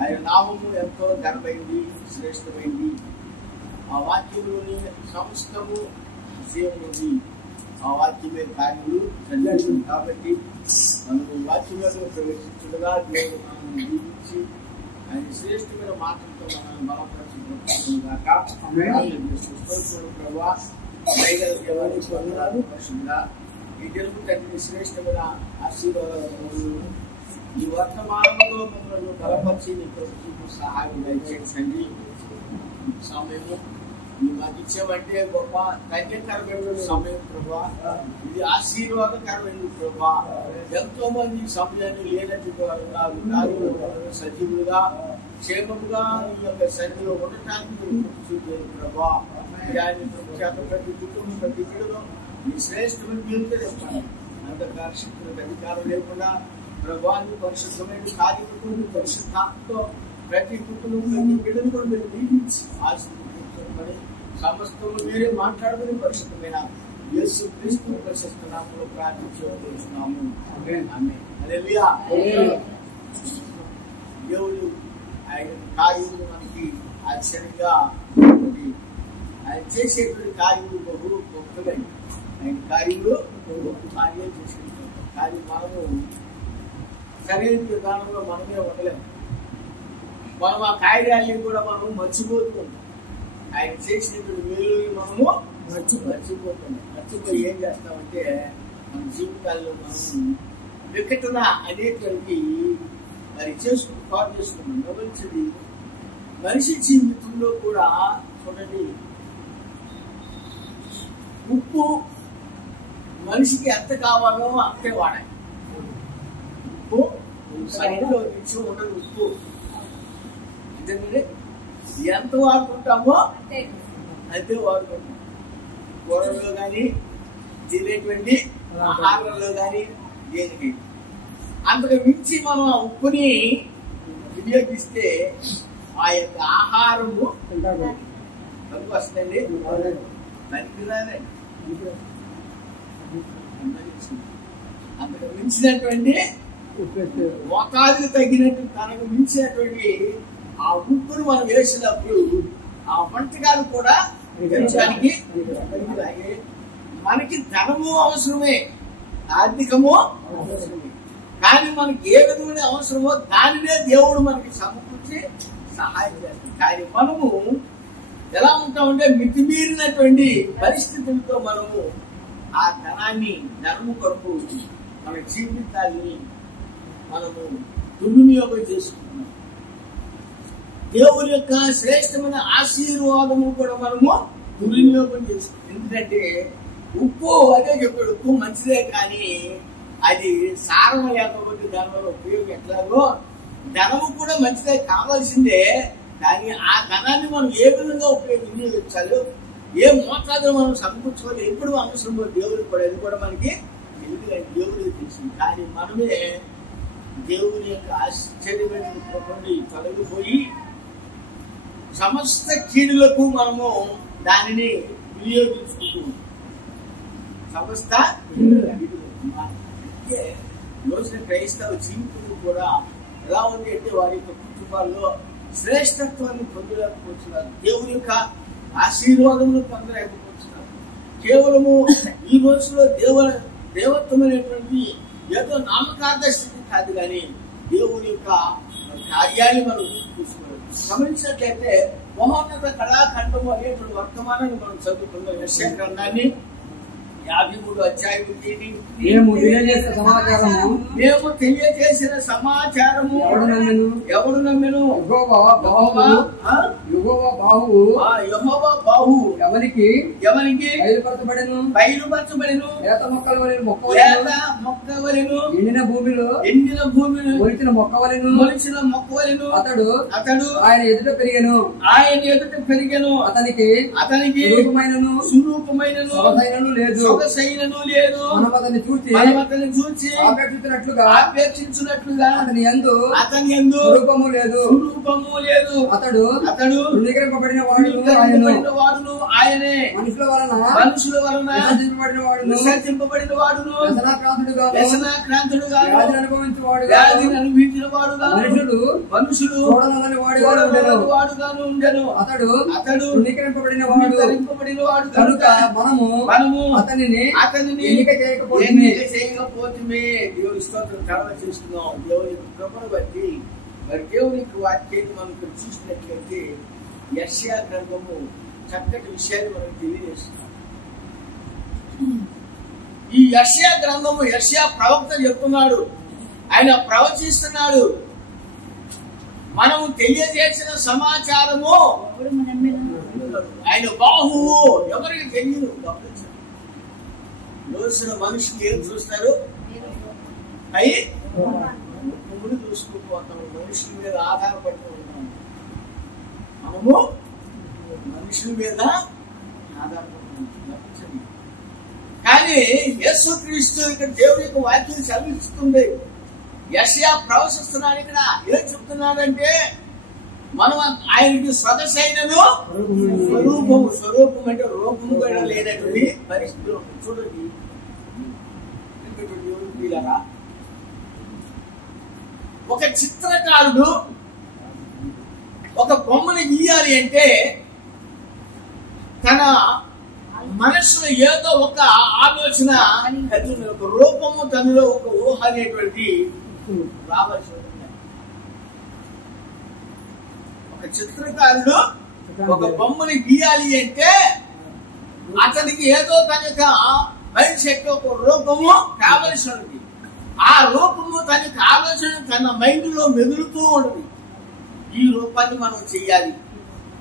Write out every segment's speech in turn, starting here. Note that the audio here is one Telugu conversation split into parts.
ఆయన నామము ఎంతో ఘనమైంది, శ్రేష్టమైంది. ఆ వాక్యంలోని సమస్తము విషయముంది. ఆ వాక్యమే కార్యములు చదివాడు. కాబట్టి మనము వాక్యంలో ప్రవేశించుడుగా దేవుడు మనల్ని దీవించి ఆయన శ్రేష్టమైన మాటలతో మనల్ని బలపరచుకుంటున్నాక ప్రభావ పరిశుద్ధంగా ఈ తెలుగు తండ్రి శ్రేష్టమైన ఆశీర్వాదాలు ఈ వర్తమానంలో మమ్మల్ని బలపరిచి నీ ప్రభుత్వం సహాయం దయచేయండి. సమయము మాకు ఇచ్చామంటే గొప్ప ధన్యకరమైన సమయం ప్రభా, ఇది ఆశీర్వాదకరమైన ప్రభా. ఎంతో మంది సమయాన్ని లేనట్టు సజీవులుగా క్షేమముగా ఈ యొక్క సన్నిధిలో ఉండటానికి చూపేది ప్రభా. ప్రతి కుటుంబం ప్రతి బిడ్డలో ఈ శ్రేష్టమైన జీవితం చెప్పాలి. అంధకార శక్తులకు అధికారం లేకుండా ప్రభాని పరిశుద్ధమైన కార్యక్రమం పరిశుద్ధాత్మతో ప్రతి కుటుంబం ప్రతి బిడ్డను కూడా మీరు దీవించి ఆశీర్వదించమని సమస్తము మీరే మాట్లాడుకుని పరిశుద్ధమైన యేసు క్రీస్తు ప్రశస్త నామములో ప్రార్థించుకుంటున్నాము. హల్లెలూయా. దేవుడు ఆయన కార్యము మనకి ఆశ్చర్యంగా ఆయన చేసేటువంటి కార్యములు బహు గొప్పగా ఆయన కార్యములు గొప్ప కార్యాలు చేసుకుంటాం. కానీ మనము సరైన విధానంలో మనమే ఉండలేము. మనం ఆ కార్యాన్ని కూడా మనం మర్చిపోతూ ఉంటాం. ఆయన చేసినటువంటి మేలుని మనము మర్చిపోతున్నాం. మర్చిపోయి ఏం చేస్తామంటే మన జీవితాల్లో మనం వికటన అనేటువంటి మరి పాటు చేసుకున్నాం. గమనించండి, మనిషి జీవితంలో కూడా చూడండి, ఉప్పు మనిషికి ఎంత కావాలో అంతే వాడాలి. ఉప్పు సరిగ్గా నిత్యం ఉండదు. ఉప్పు ఎంత వాడుకుంటామో అంతే వాడుకుంటాం. కూరల్లో కానీ తినేటువంటి ఆహారంలో కానీ దేనికి అంతకు మించి మనం ఆ ఉప్పుని వినియోగిస్తే ఆ యొక్క ఆహారము పనికి వస్తుందండి. పనికిరాదండి. అంతకు మించినటువంటి మోతాదుకు తగ్గినట్టు తనకు మించినటువంటి ఆ ఉప్పును మనం వేసినప్పుడు ఆ వంటకాలు కూడా పెంచడానికి మనకి ధనము అవసరమే, ఆర్థికము అవసరమే. కానీ మనకి ఏ విధమైన అవసరమో దానినే దేవుడు మనకి సమకూర్చి సహాయం చేస్తాం. కానీ మనము ఎలా ఉంటామంటే మితిమీరినటువంటి పరిస్థితులతో మనము ఆ ధనము కొరకు మన జీవితాన్ని మనము దుర్వినియోగం చేసుకుంటున్నాం. దేవుని యొక్క శ్రేష్టమైన ఆశీర్వాదము కూడా మనము దుర్వినియోగం చేసుకుంటాం. ఎందుకంటే ఉప్పు అదే చెప్పాడు, ఉప్పు మంచిదే కానీ అది సారం లేకపోతే దానివల్ల ఉపయోగం ఎట్లాగో ధనము కూడా మంచిదే కావాల్సిందే. కానీ ఆ ధనాన్ని మనం ఏ విధంగా వినియోగించాలో, ఏ మోతాదులో మనం సమకూర్చుకోవాలి, ఎప్పుడు అవసరమో దేవుడికి కూడా అది కూడా మనకి దేవుడికి తెలిసింది. కానీ మనమే దేవుని యొక్క ఆశ్చర్యమైన నుండి తొలగిపోయి సమస్త కీడులకు మనము దానిని వినియోగించుకుంటూ సమస్త రోజున క్రైస్తవ జీవితం కూడా ఎలా ఉంది అంటే వారి యొక్క కుటుంబాల్లో శ్రేష్టత్వాన్ని పొందలేకపోతున్నారు. దేవుని యొక్క ఆశీర్వాదమును పొందలేకపోతున్నారు. కేవలము ఈ రోజులో దేవత్వమైనటువంటి ఏదో నామకార్థ స్థితి కాదు, కానీ దేవుని యొక్క కార్యాన్ని మనం చూసుకోవాలి. గమనించినట్లయితే మహోన్నత కళాఖండము అనేటువంటి వర్తమానాన్ని మనం చదువుకున్నాం. యెషయా గ్రంథాన్ని 53 అధ్యాయం. మేము తెలియజేసిన సమాచారము ఎవడు నమ్మెను? యెహోవా బాహు ఎవరికి బయలుపరచబడెను. లేత మొక్కవలెను ఎండిన భూమిలో మొలిచిన మొక్కవలెను. అతడు ఆయన ఎదుట పెరిగెను. అతనికి స్వరూపమైనను లేదు, మనం అతన్ని చూచి ఆపేక్షించినట్లుగా అతని యందు స్వరూపము లేదు. అతడు ధృవీకరింపబడిన వాడు వాడును ఆయనే, మనుషుల వలన విసర్జింపబడిన వాడును, వ్యసనాక్రాంతుడు గాను, వ్యాధిని అనుభవించిన వాడు గాను, మనుషులు వాడుగాను ఉండెను. అతడు తృణీకరింపబడిన వాడు కనుక మనము అతనిని ఎన్నిక చేయకపోతే దేవుని స్తోత్రం కర్మ చేస్తున్నాం. దేవుని కృపను బట్టి మరి దేవుని వాక్యాన్ని మనం ఇక్కడ చూసినట్లయితే యెషయా గ్రంథము చక్కటి విషయాన్ని మనం తెలియజేస్తున్నాం. ఈ యెషయా గ్రంథము యెషయా ప్రవక్త చెప్తున్నాడు, ఆయన ప్రవచిస్తున్నాడు. మనము తెలియజేసిన సమాచారము ఆయన బాహువు ఎవరికి తెలియదు. రోజున మనుషులు ఏం చూస్తారు? అయి ముందు చూసుకుపోతాము, మనుషుల మీద ఆధారపడుతూ ఉంటాము. మనము మనుషుల మీద ఆధారపడుతున్నాం. కానీ యేసుక్రీస్తు ఇక్కడ దేవుని యొక్క వాక్యం చదివిస్తుంది. యెషయా ప్రవశిస్తున్నాడు. ఇక్కడ ఏం చెప్తున్నాడంటే మనం ఆయనకి సదశైనను స్వరూపం అంటే రూపము కూడా లేనటువంటి పరిస్థితులు చూడండి. ఒక చిత్రకారుడు ఒక బొమ్మని గీయాలి అంటే తన మనసులో ఏదో ఒక ఆలోచన, ఒక రూపము, తనలో ఒక ఊహ అనేటువంటి రావాల్సి ఉంటుంది. ఒక చిత్రకారుడు ఒక బొమ్మని గీయాలి అంటే అతనికి ఏదో తనక మైండ్ సెట్ ఒక రూపము కావలసి ఉంటుంది. ఆ రూపము తనకి ఆలోచన తన మైండ్ లో మెదులుతూ ఉంటుంది. ఈ రూపాన్ని మనం చెయ్యాలి,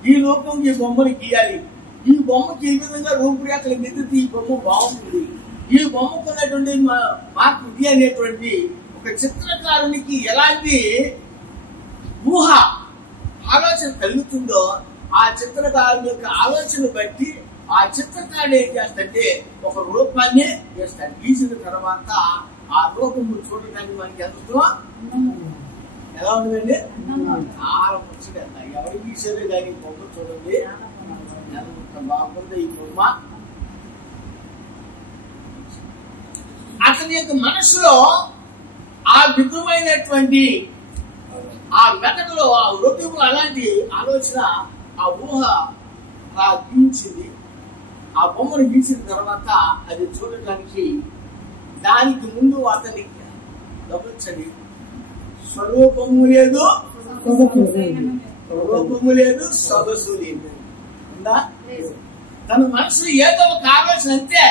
ఈ రూపం ఈ బొమ్మని గీయాలి, ఈ బొమ్మకి ఈ విధంగా రూపురేఖలు మెదిలితే ఈ బొమ్మ బాగుంటుంది, ఈ బొమ్మకున్నటువంటి మార్పు ఇది అనేటువంటి ఒక చిత్రకారునికి ఎలాంటి ఊహ ఆలోచన కలుగుతుందో ఆ చిత్రకారుని యొక్క ఆలోచన బట్టి ఆ చిత్రకారుడు ఏం చేస్తాడంటే ఒక రూపాన్ని వేస్తాడు. గీసిన తర్వాత ఆ రూపము చూడడానికి మనకి ఎంతో ఎలా ఉంటుందండి? చాలా ముచ్చట. ఎవరు గీసారో కానీ బొమ్మ చూడండి ఎంత బాగుంది ఈ బొమ్మ. అతని యొక్క మనసులో ఆ విధమైనటువంటి ఆ మెదడులో ఆ హృదయంలో అలాంటి ఆలోచన, ఆ ఊహ గీయించింది. ఆ బొమ్మను గీసిన తర్వాత అది చూడటానికి దానికి ముందు అతనికి గమనించండి, స్వరూపము లేదు, రూపము లేదు, సొగసు లేదు. ఉందా? తన మనసులో ఏదో ఒక ఆలోచన అంతే.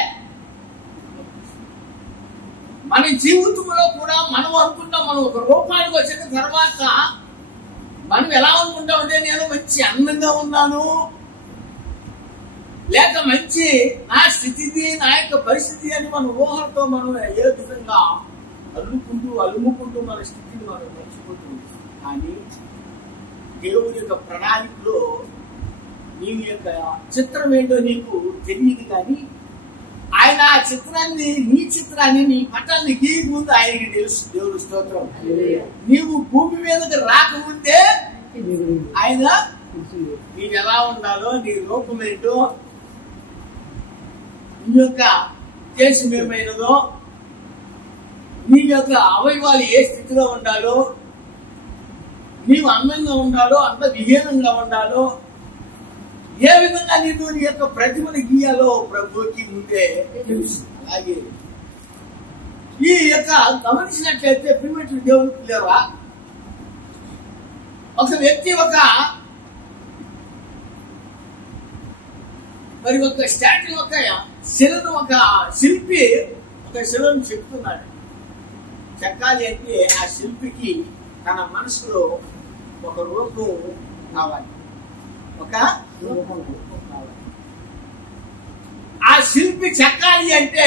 మన జీవితంలో కూడా మనం అనుకుంటాం, మనం ఒక రూపానికి వచ్చిన తర్వాత మనం ఎలా అనుకుంటాం అంటే నేను మంచి అందంగా ఉన్నాను, లేక మంచి నా స్థితి, నా యొక్క పరిస్థితి అని మన ఊహలతో మనం ఏ విధంగా అలుముకుంటూ మన స్థితిని మనం మర్చిపోతుంది. కానీ దేవుని యొక్క ప్రణాళికలో నీ యొక్క చిత్రం ఏంటో నీకు తెలియదు. కానీ ఆయన ఆ చిత్రాన్ని, నీ చిత్రాన్ని, నీ పట్టాన్ని గీయక ముందు ఆయనకి తెలుసు. దేవుడు స్తోత్రం. నీవు భూమి మీదకి రాకముందే ఆయన నీకు ఎలా ఉండాలో, నీ రూపం ఏంటో, నీ యొక్క దేశం ఏమైనదో, నీ యొక్క అవయవాలు ఏ స్థితిలో ఉండాలో, నీవు అందంగా ఉండాలో, అంత విహీనంగా ఉండాలో, ఏ విధంగా నీకు నీ యొక్క ప్రతిమను గీయాలో ప్రభుకి ముందే తెలుసు. అలాగే ఈ యొక్క గమనించినట్లయితే ప్రిమిటివ్ దేవుని పిల్లరా, ఒక వ్యక్తి ఒక స్టాట్యూ, ఒక శిలను, ఒక శిల్పి ఒక శిలను చెప్తున్నాడు. చెక్కాలి అంటే ఆ శిల్పికి తన మనసులో ఒక రూపం కావాలి, ఒక రూపం కావాలి. ఆ శిల్పి చెక్కాలి అంటే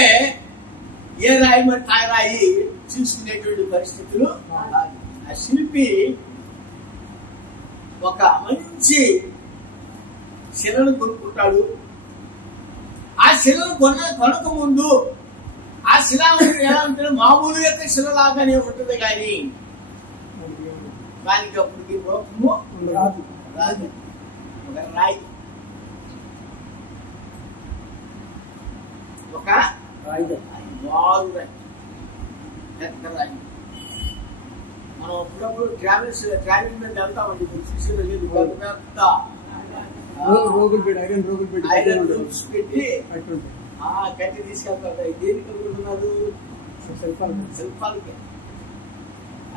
ఏ రాయమంటే ఆ రాయి చూసుకునేటువంటి పరిస్థితులు. ఆ శిల్పి ఒక మంచి శిలను కొనుక్కుంటాడు. ఆ శిలను కొనక ముందు ఆ శిల ఎలా ఉంటుంది? మామూలు యొక్క శిలలాగానే ఉంటుంది. కానీ దానికి అప్పటికి రూపము రాదు. ఒక రాయి ఒక రాయి, పెద్ద రాయి. మనం అప్పుడప్పుడు ట్రావెలింగ్ మీద వెళ్తామండి, చూసేది లేదు. పెద్ద ఐరన్ రూప్స్ పెట్టి కట్టి తీసుకెళ్తారు. దేనికి అనుకుంటున్నారు? శిల్పాలకి.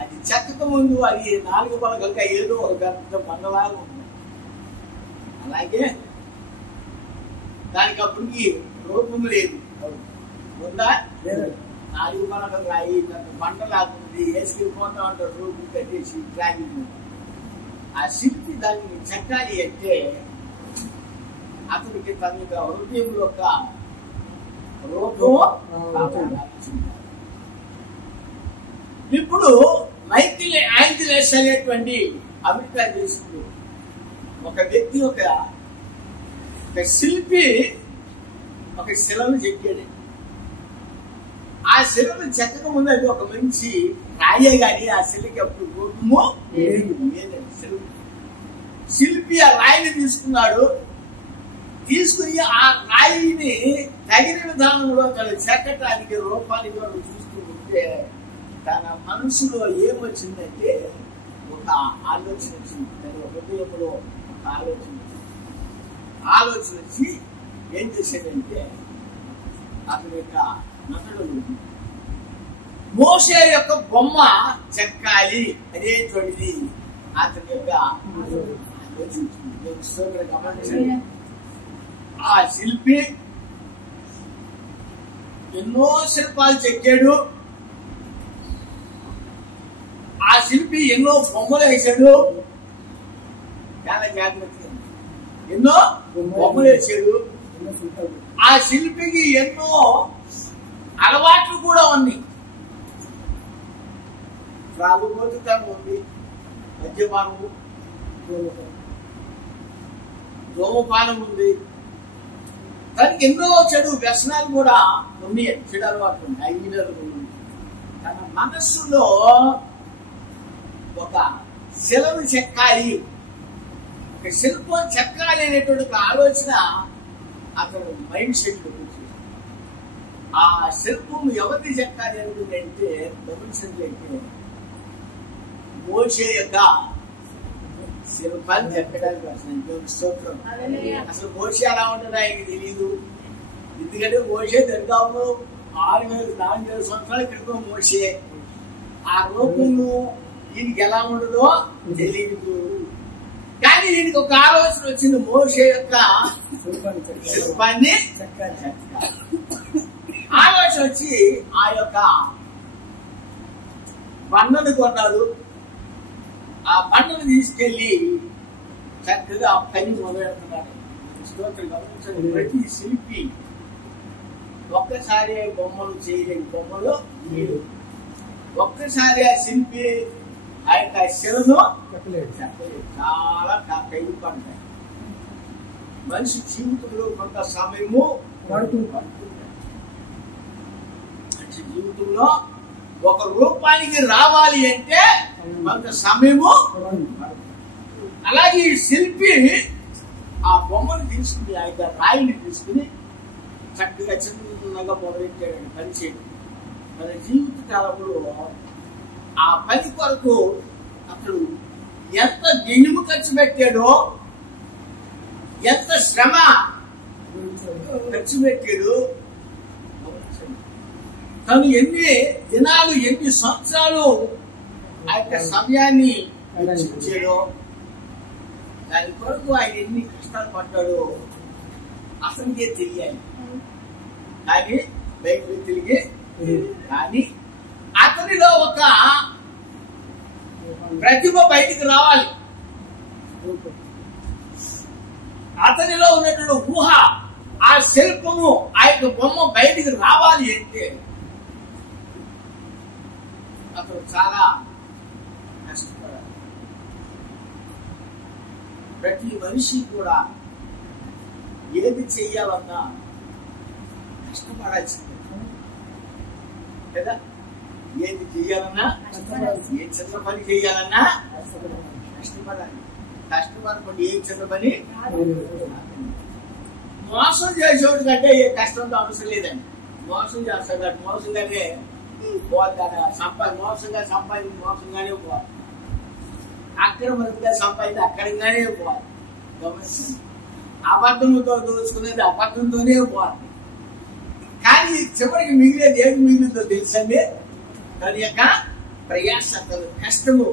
అది చెక్కక ముందు అది 4 పలకలుగా ఏదో ఒక పెద్ద బండలాగా ఉంటుంది. అలాగే దానికి అప్పటికి రూపం లేదు. ఉందా? 4 పలకలు రాయి పెద్ద బండలాగుంది. వేసుకెళ్ళిపోతా ఉంటారు రూపం కట్టేసి ట్రాకింగ్. ఆ శిల్పి దాన్ని చెక్కాలి అంటే అతనికి తన యొక్క హృదయంలో ఒక రూపం. ఇప్పుడు మైకిల్ యాంజిలస్ అనేటువంటి అమెరికా దేశంలో ఒక వ్యక్తి, ఒక శిల్పి ఒక శిలను చెక్కాడు. ఆ శిలను చెక్కక ముందు అది ఒక మంచి రాయే గాని ఆ శిలకి అప్పుడు రూపము లేదండి. శిల్పి ఆ రాయిని తీసుకున్నాడు. తీసుకుని ఆ రాయిని తగిన విధానంలో తన చెక్కటానికి రూపానికి చూస్తూ ఉంటే తన మనసులో ఏమొచ్చిందంటే ఒక ఆలోచన వచ్చింది. తన హృదయంలో ఒక ఆలోచన వచ్చి ఏం చేశాడంటే అతని యొక్క నటుడు మోషే యొక్క బొమ్మ చెక్కాలి అనేటువంటిది అతని యొక్క ఆలోచించింది. ఆ శిల్పి ఎన్నో శిల్పాలు చెక్కాడు. ఆ శిల్పి ఎన్నో బొమ్మలు వేశాడు. చాలా జాగ్రత్తగా ఎన్నో బొమ్మలు వేశాడు. ఆ శిల్పికి ఎన్నో అలవాట్లు కూడా ఉన్నాయి. త్రాగుబోతుతనం ఉంది, మద్యపానము, ధూమపానం ఉంది. దానికి ఎన్నో చెడు వ్యసనాలు కూడా ఉన్నాయి. చెడు అలవాట్లు ఉన్నాయి. తన మనస్సులో ఒక శిలను చెక్కాలి, ఒక శిల్పం చెక్కాలి అనేటువంటి ఆలోచన అతను మైండ్ సెట్ లో వచ్చేసి ఆ శిల్పం ఎవరిని చెక్కాలి అనుకుంటే గమనించినట్లయితే మోషే యొక్క శిల్పాన్ని చెక్కడానికి స్తోత్రం. అసలు మోషే ఎలా ఉంటుందో ఆయనకి తెలీదు. ఎందుకంటే మోషే దర్గాము 4,000 సంవత్సరాల క్రితం మోషే. ఆ రూపంలో ఈయనకి ఎలా ఉండదో తెలియదు. కానీ ఈయనకి ఒక ఆలోచన వచ్చింది, మోషే యొక్క శిల్పాన్ని ఆలోచన వచ్చి ఆ యొక్క బండను కొన్నాడు. ఆ బండను తీసుకెళ్లి చక్కగా ఆ పని మొదలెడుతున్నాడు. ప్రతి శిల్పి ఒక్కసారి బొమ్మలు చేయలేని బొమ్మలు ఒక్కసారి ఆ శిల్పి ఆ యొక్క శిలను చాలా ఖైదు పడతాయి. మనిషి జీవితంలో కొంత సమయము మనిషి జీవితంలో ఒక రూపానికి రావాలి అంటే కొంత సమయము. అలాగే ఈ శిల్పి ఆ బొమ్మను తీసుకుని ఆ యొక్క రాయిని తీసుకుని చక్కగా చిన్నగా మొదలెట్టాడు పని చేయడం. మన జీవిత కాలంలో ఆ పని కొరకు అతడు ఎంత గిన్నెము ఖర్చు పెట్టాడో, ఎంత శ్రమ ఖర్చు పెట్టాడు. తను ఎన్ని దినాలు, ఎన్ని సంవత్సరాలు ఆ యొక్క సమయాన్ని వెచ్చించాడో, దాని కొరకు ఆయన ఎన్ని కష్టాలు పడ్డాడో అతనికే తెలియాలి. కానీ బయటకు తిరిగి కానీ అతనిలో ఒక ప్రతిభ బయటికి రావాలి. అతనిలో ఉన్నటువంటి ఊహ, ఆ శిల్పము, ఆ యొక్క బొమ్మ బయటికి రావాలి అంటే అతను చాలా కష్టపడాలి. ప్రతి మనిషి కూడా ఏది చెయ్యాలన్నా కష్టపడాల్సిందే కదా. ఏది చెయ్యాలన్నా, ఏ చిన్న పని చెయ్యాలన్నా కష్టపడాలి. కష్టపడకుండా ఏ చిన్న పని మోసం చేసేవాడు కంటే ఏ కష్టంతో అవసరం లేదండి. మోసం చేస్తాడు, మోసంగానే పోతాడు. మోసంగా సంపాదించి మోసంగానే పోవాలి, అక్రమంగా సంపాదించి అక్రమంగానే పోవాలి. గమనించండి, అబద్ధంతో దోచుకునేది అబద్ధంతోనే పోవాలి. కానీ చివరికి మిగిలేది ఏది మిగిలిందో తెలుసండి, తన యొక్క ప్రయాస, తన కష్టము,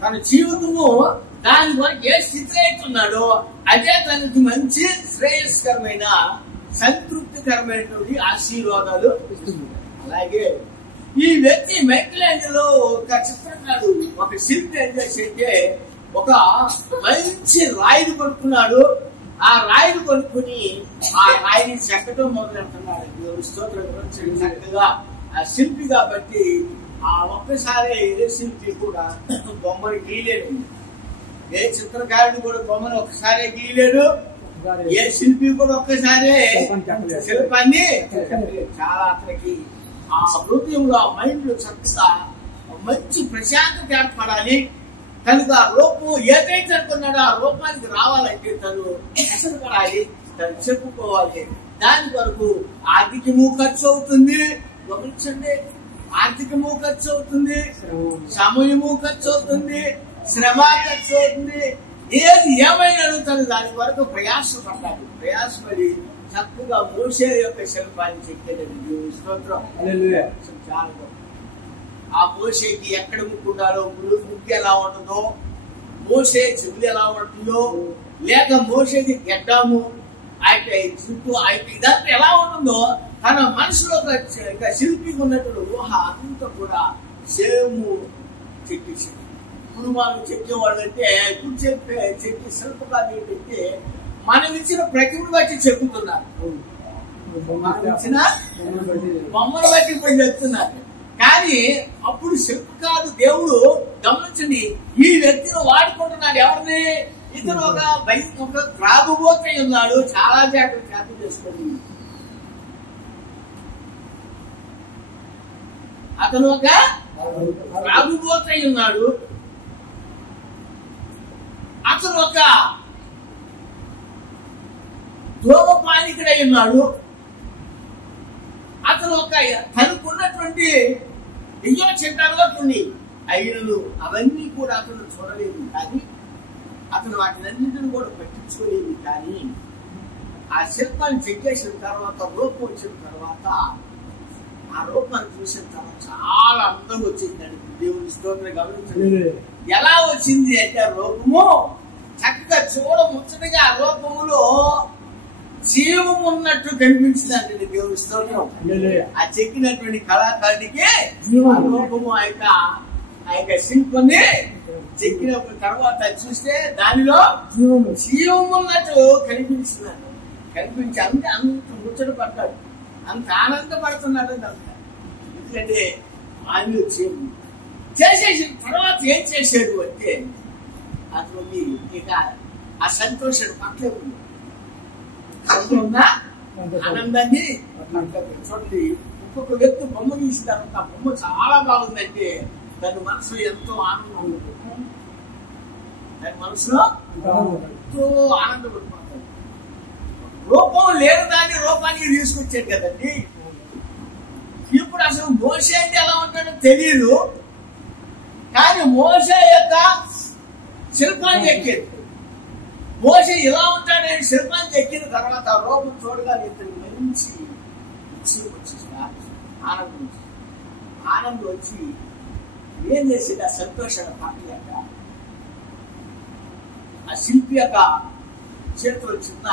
తన జీవితము, దాని వరకు ఏ స్థితిలో అవుతున్నాడో అదే తనకి మంచి శ్రేయస్కరమైన సంతృప్తికరమైనటువంటి ఆశీర్వాదాలు. అలాగే ఈ వ్యక్తి మైకలాంజెలో ఒక చిత్రకారుడు, ఒక శిల్పి ఏం చేసైతే ఒక మంచి రాయిని కొనుక్కున్నాడు. ఆ రాయిని కొనుక్కుని ఆ రాయిని చెక్కటం మొదలెడుతున్నాడు. స్తోత్రం గురించి చక్కగా ఆ శిల్పి కాబట్టి ఆ ఒక్కసారి ఏ శిల్పి కూడా బొమ్మను గీయలేడు, ఏ చిత్రకారుడు కూడా బొమ్మను ఒక్కసారి గీయలేడు, ఏ శిల్పి కూడా ఒక్కసారి శిల్పాన్ని చాలా అతనికి ఆ హృదయంలో ఆ మైండ్ లో చక్కగా మంచి ప్రశాంతత ఏర్పడాలి. తనకు ఆ రూపం ఏదైతే అనుకున్నాడో ఆ రూపానికి రావాలంటే తను కష్టపడాలి, తను చెప్పుకోవాలి. దాని వరకు ఆర్థికము ఖర్చు అవుతుంది. గమనించండి, ఆర్థికము ఖర్చు అవుతుంది, సమయము ఖర్చు అవుతుంది, శ్రమ ఖర్చు అవుతుంది. ఏది ఏమైనా తను దాని వరకు ప్రయాసపడ్డాడు. ప్రయాసపడి చక్కగా మోషే యొక్క శిల్పాన్ని చెక్కేదండి. స్తోత్రం. చాలా ఆ మోషేకి ఎక్కడ ముక్కుండాలో, ముక్కు ఎలా ఉంటుందో, మోషే చెవులు ఎలా ఉంటుందో, లేక మోషేకి గెడ్డాము అయితే చుట్టూ అయితే ఇదంతా ఎలా ఉంటుందో తన మనసులో శిల్పికి ఉన్నటువంటి ఊహ అంతా కూడా సేము చెక్కించింది. ఇప్పుడు మనం చెక్కేవాళ్ళు అంటే ఇప్పుడు చెక్కి శిల్పకాలు ఏంటంటే మనం ఇచ్చిన ప్రతిభను బట్టి చెక్కుతున్నారు, మనం ఇచ్చిన బొమ్మను బట్టి ఇప్పుడు చెప్తున్నారు. కానీ అప్పుడు శిల్పకారు దేవుడు గమనించండి, ఈ వ్యక్తిని వాడుకుంటున్నాడు. ఎవరిని? ఇతను ఒక త్రాగుబోతై ఉన్నాడు. చాలా జాగ్రత్త జ్ఞాపకం చేసుకోండి. అతను ఒక త్రాగుబోతై ఉన్నాడు. అతను ఒక ధూమపానికుడై ఉన్నాడు. అతను ఒక తనకున్నటువంటి ఎన్నో చెడ్డలో కొన్ని అయినలు అవన్నీ కూడా అతను చూడలేదు. కానీ అతను వాటినన్నింటిని కూడా పట్టించుకోలేదు. కానీ ఆ శిల్పాన్ని చెక్కేసిన తర్వాత, రూపం వచ్చిన తర్వాత, ఆ రూపాన్ని చూసిన తర్వాత చాలా అందం వచ్చిందండి. దేవుని స్తోత్రం. గమనించండి ఎలా వచ్చింది అంటే రూపము చక్కగా చూడ ముచ్చటగా ఆ రూపములో జీవం ఉన్నట్టు కనిపించిందండి. దేవుని స్తోత్రం. ఆ చెక్కినటువంటి కళాకారుడికి రూపము ఆ యొక్క శిల్పాన్ని చెక్కిన తర్వాత చూస్తే దానిలో జీవం ఉన్నట్టు కనిపించిందండి. కనిపించి అంత ముచ్చట పడ్డాడు, అంత ఆనందపడుతున్నాడు. ఎందుకంటే ఆయన చేసేసిన తర్వాత ఏం చేశాడు అంటే అతను ఇక ఆ సంతోషం పట్ల ఆనందాన్ని చూడండి. ఒక్కొక్క వ్యక్తి బొమ్మ గీసిన తర్వాత బొమ్మ చాలా బాగుందంటే దాని మనసులో ఎంతో ఆనందం ఉంటుంది. దాని మనసులో ఎంతో ఆనందపడిపోతాడు. రూపం లేని దాన్ని రూపానికి తీసుకొచ్చాడు కదండి. ఇప్పుడు అసలు మోషే అంటే ఎలా ఉంటాడో తెలియదు, కానీ మోషే యొక్క శిల్పాన్ని ఎక్కేది. మోషే ఇలా ఉంటాడని శిల్పాన్ని ఎక్కిన తర్వాత ఆ రూపం చూడగానే ఇతనికి మంచి వచ్చేసి ఆనందం వచ్చి ఏం చేసేది ఆ సంతోషాన్ని పట్టలేక ఆ శిల్పి యొక్క చేతిలో చిన్న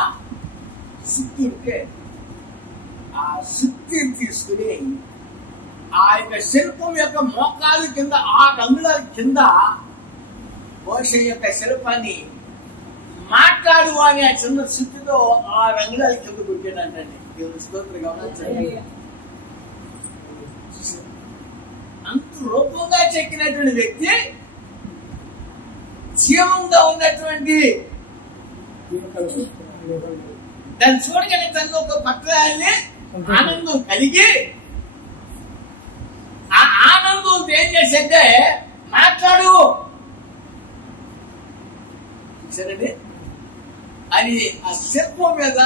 సుత్తి ఉంటే ఆ సుత్తిని తీసుకుని ఆ యొక్క శిల్పం యొక్క మోకాలు కింద 6 అంగుళాల కింద మోషే యొక్క శిల్పాన్ని మాట్లాడు అని ఆ చిన్న సుత్తితో 6 అంగుళాల కింద కొట్టాడంటండి. దేవుని స్తోత్రం. గమనించండి, అంత రూపంగా చెక్కినటువంటి వ్యక్తి జీవంగా ఉన్నటువంటి దాన్ని చూడగానే తనలో ఒక పట్టాలని ఆనందం కలిగి ఆ ఆనందం ఏం చేసేదే మాట్లాడు సరేండి. అని ఆ శిల్పం మీద